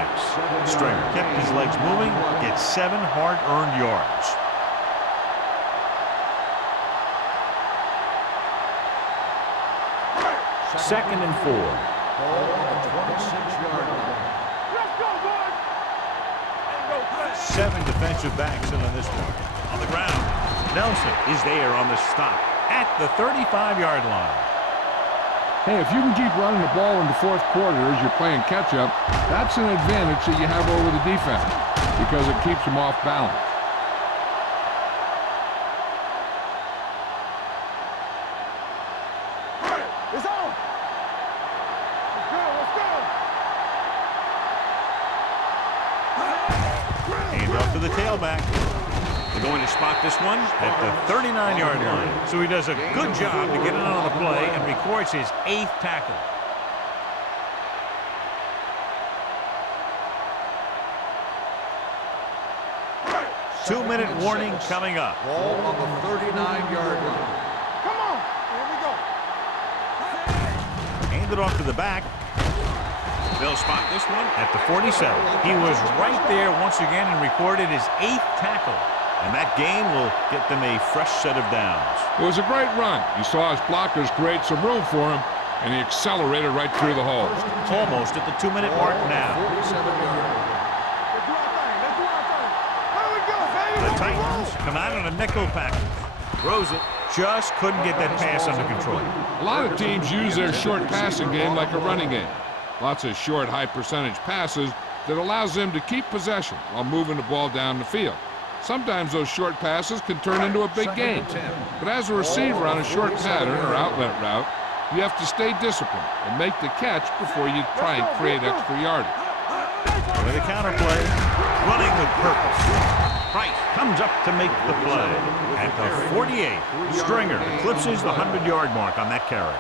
Stringer kept his legs moving, gets 7 hard-earned yards. Second and 4. Ball on the 26-yard line. Let's go, boys. Ain't no play. 7 defensive backs in on this one. On the ground, Nelson is there on the stop at the 35-yard line. Hey, if you can keep running the ball in the 4th quarter as you're playing catch-up, that's an advantage that you have over the defense because it keeps them off balance. It's on. Let's go. Let's go. Hand off to the tailback. They're going to spot this one at the 39-yard line. So he does a good job to get it on the play and records his 8th tackle. Two-minute warning coming up. Ball on the 39-yard line. Come on. Here we go. Hand it off to the back. They'll spot this one at the 47. He was right there once again and recorded his 8th tackle. And that gain will get them a fresh set of downs. It was a great run. He saw his blockers create some room for him, and he accelerated right through the hole. Almost at the 2-minute mark now. 47-yard line. Let's do our thing. Let's do our thing. There we go, baby. The Titans come out on a nickel package. Throws it. Just couldn't get that pass under control. A lot of teams use their short passing game like a running game. Lots of short, high-percentage passes that allows them to keep possession while moving the ball down the field. Sometimes those short passes can turn into a big gain. But as a receiver on a short pattern or outlet route, You have to stay disciplined and make the catch before you try and create extra yardage. With a counterplay, running with purpose. Price comes up to make the play. At the 48, Stringer eclipses the 100-yard mark on that carry.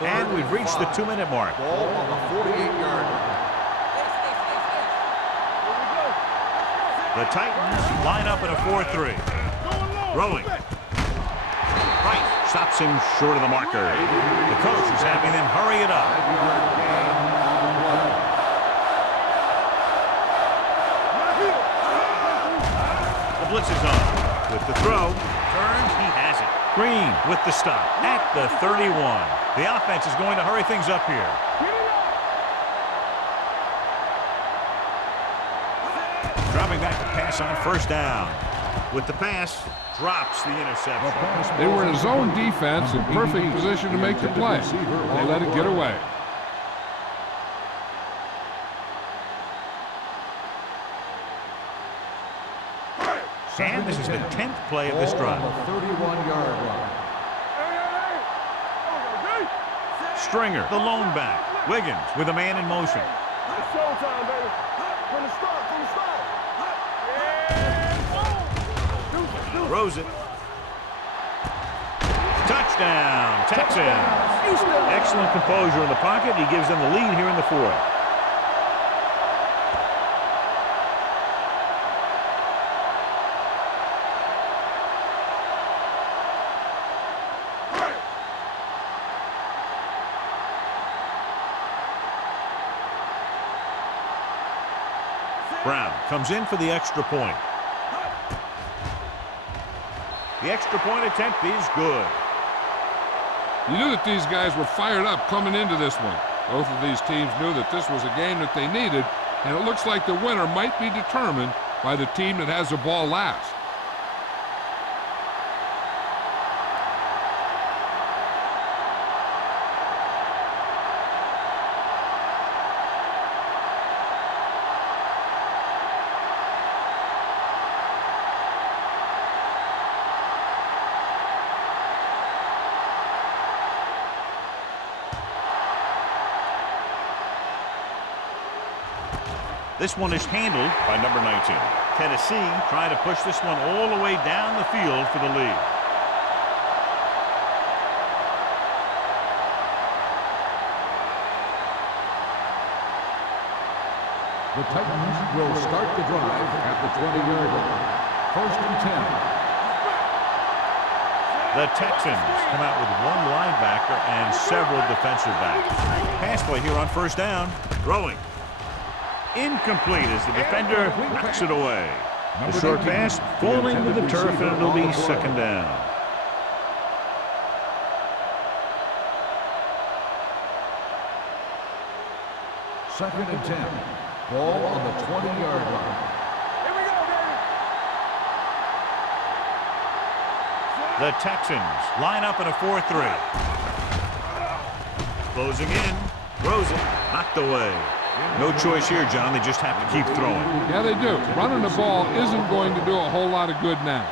And we've reached the 2-minute mark. Ball on the 48-yard line. The Titans line up in a 4-3. Rolling. Price stops him short of the marker. The coach is having them hurry it up. The blitz is on. With the throw, turns, he has it. Green with the stop at the 31. The offense is going to hurry things up here. Dropping back to pass on first down. With the pass, drops the interception. They were in a zone defense in perfect position to make the play. They let it get away. And this is the 10th play of this drive. 31-yard line. Stringer, the lone back. Wiggins with a man in motion. It's showtime, baby. From the start, Throws it. Touchdown, Texans. Excellent composure in the pocket. He gives them the lead here in the 4th. Brown comes in for the extra point. The extra point attempt is good. You knew that these guys were fired up coming into this one. Both of these teams knew that this was a game that they needed, and it looks like the winner might be determined by the team that has the ball last. This one is handled by number 19. Tennessee trying to push this one all the way down the field for the lead. The Titans will start the drive at the 20-yard line. 1st and 10. The Texans come out with one linebacker and several defensive backs. Pass play here on first down. Throwing. Incomplete as the defender knocks it away. The short pass falling to the turf, and it'll be second down. Second and 10. Ball on the 20-yard line. The Texans line up in a 4-3. Closing in. Throws it. Knocked away. No choice here, John. They just have to keep throwing. Yeah, they do. Running the ball isn't going to do a whole lot of good now.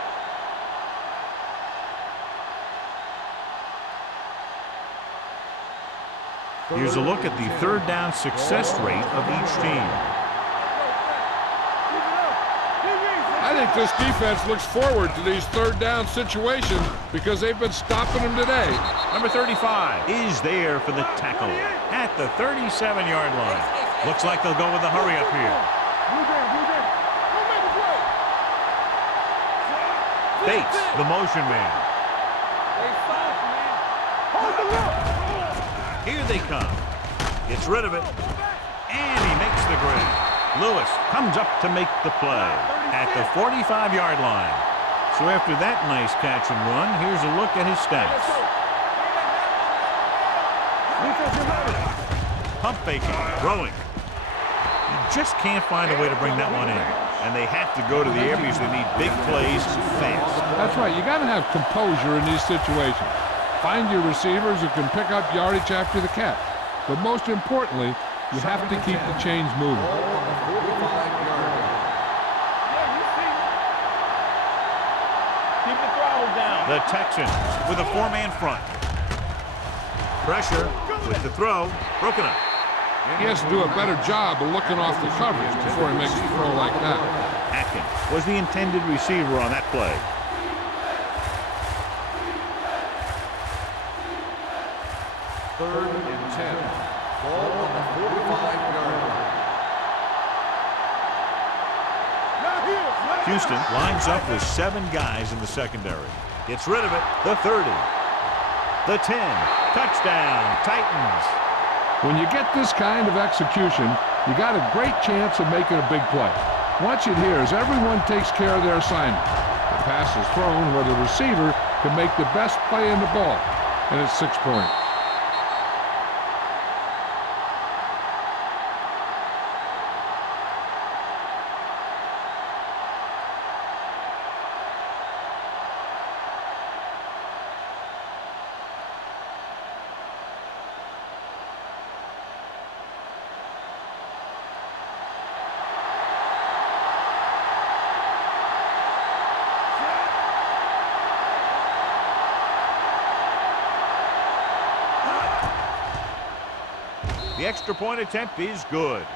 Here's a look at the third down success rate of each team. I think this defense looks forward to these third down situations because they've been stopping them today. Number 35 is there for the tackle at the 37-yard line. Looks like they'll go with the hurry up here. Bates, the motion man. Here they come. Gets rid of it. And he makes the grab. Lewis comes up to make the play at the 45-yard line. So after that nice catch and run, here's a look at his stats. Pump faking, throwing. You just can't find a way to bring that one in. And they have to go to the air because they need big plays fast. That's right. You got to have composure in these situations. Find your receivers who can pick up yardage after the catch. But most importantly, you have to keep the chains moving. The Texans with a 4-man front. Pressure with the throw. Broken up. He has to do a better job of looking off the coverage before he makes a throw like that. Atkins was the intended receiver on that play. Third and 10. Ball on the 45-yard line. Houston lines up with 7 guys in the secondary. Gets rid of it. The 30. The 10. Touchdown, Titans. When you get this kind of execution, you got a great chance of making a big play. Watch it here as everyone takes care of their assignment. The pass is thrown where the receiver can make the best play in the ball, and it's 6 points. The extra point attempt is good.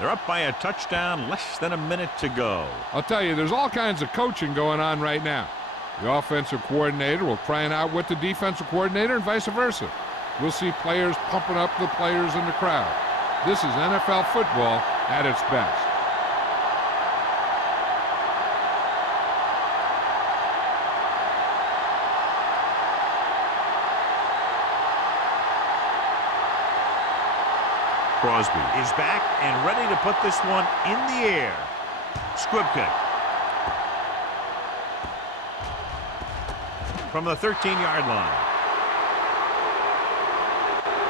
They're up by a touchdown, less than a minute to go. I'll tell you, there's all kinds of coaching going on right now. The offensive coordinator will try and outwit the defensive coordinator and vice versa. We'll see players pumping up the players in the crowd. This is NFL football at its best. Crosby is back and ready to put this one in the air. Squib kick. From the 13-yard line.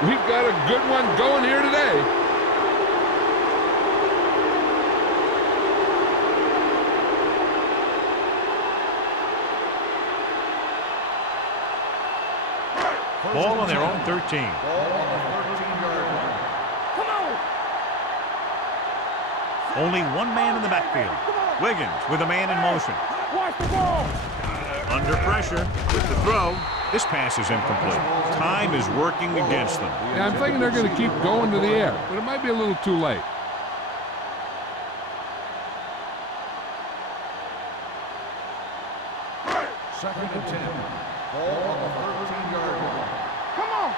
We've got a good one going here today. Ball on their own 13. Ball on the 13-yard line. Only one man in the backfield. Wiggins with a man in motion. Watch the ball. Under pressure with the throw. This pass is incomplete. Time is working against them. Yeah, I'm thinking they're going to keep going to the air, but it might be a little too late. Second and 10. Ball on the 13-yard line. Come on.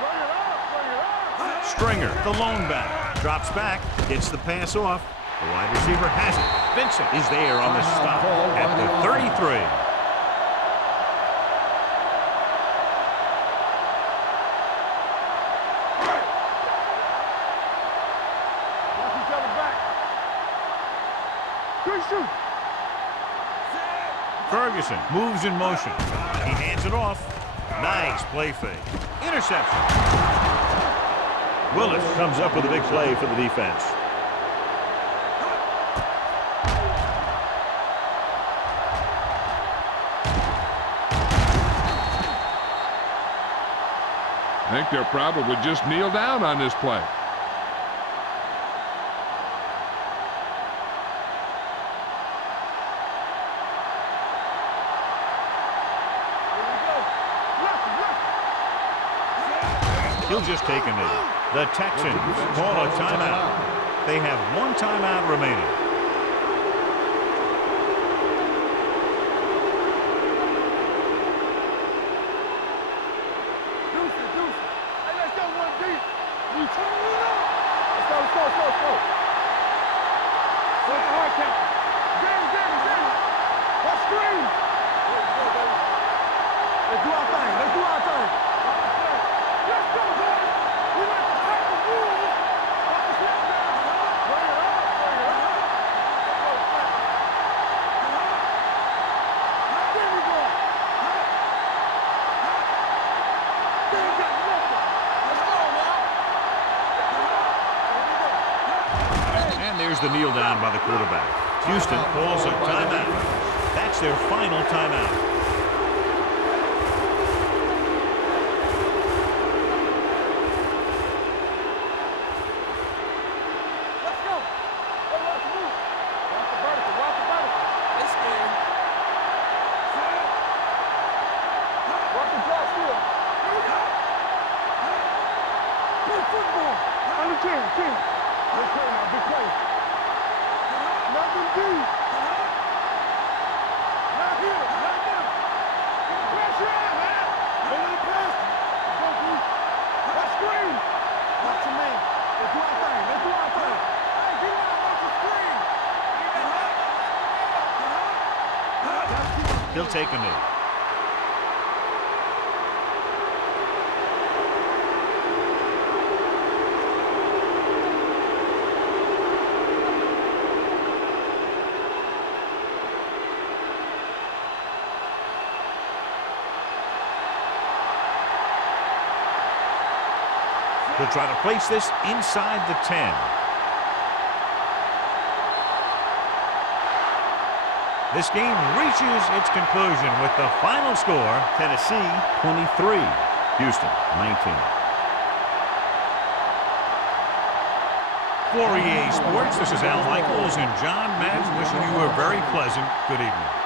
Bring it up. Bring it up. Stringer, the lone back, drops back, gets the pass off. The wide receiver has it. Vincent is there on the stop at the 33. Watch each other back. Good shoot. Ferguson moves in motion. He hands it off. Nice play fake. Interception. Willis comes up with a big play for the defense. I think they'll probably just kneel down on this play. He'll just take a knee. The Texans call a timeout. They have one timeout remaining. Hey, let's go one deep. Let's go. What's the hard count? Get him. Let's screen. Let's do our thing. Let's go, boys. We like to fight the rules. Watch the snap down. Bring it up. There we go. There we go. Let's go, now. And there's the kneel down by the quarterback. Houston calls a timeout. That's their final timeout. Let's go. Hey, let's move. Watch the vertical. This game. take a knee. He'll try to place this inside the 10. This game reaches its conclusion with the final score, Tennessee 23, Houston 19. For EA Sports, this is Al Michaels and John Madden wishing you a very pleasant good evening.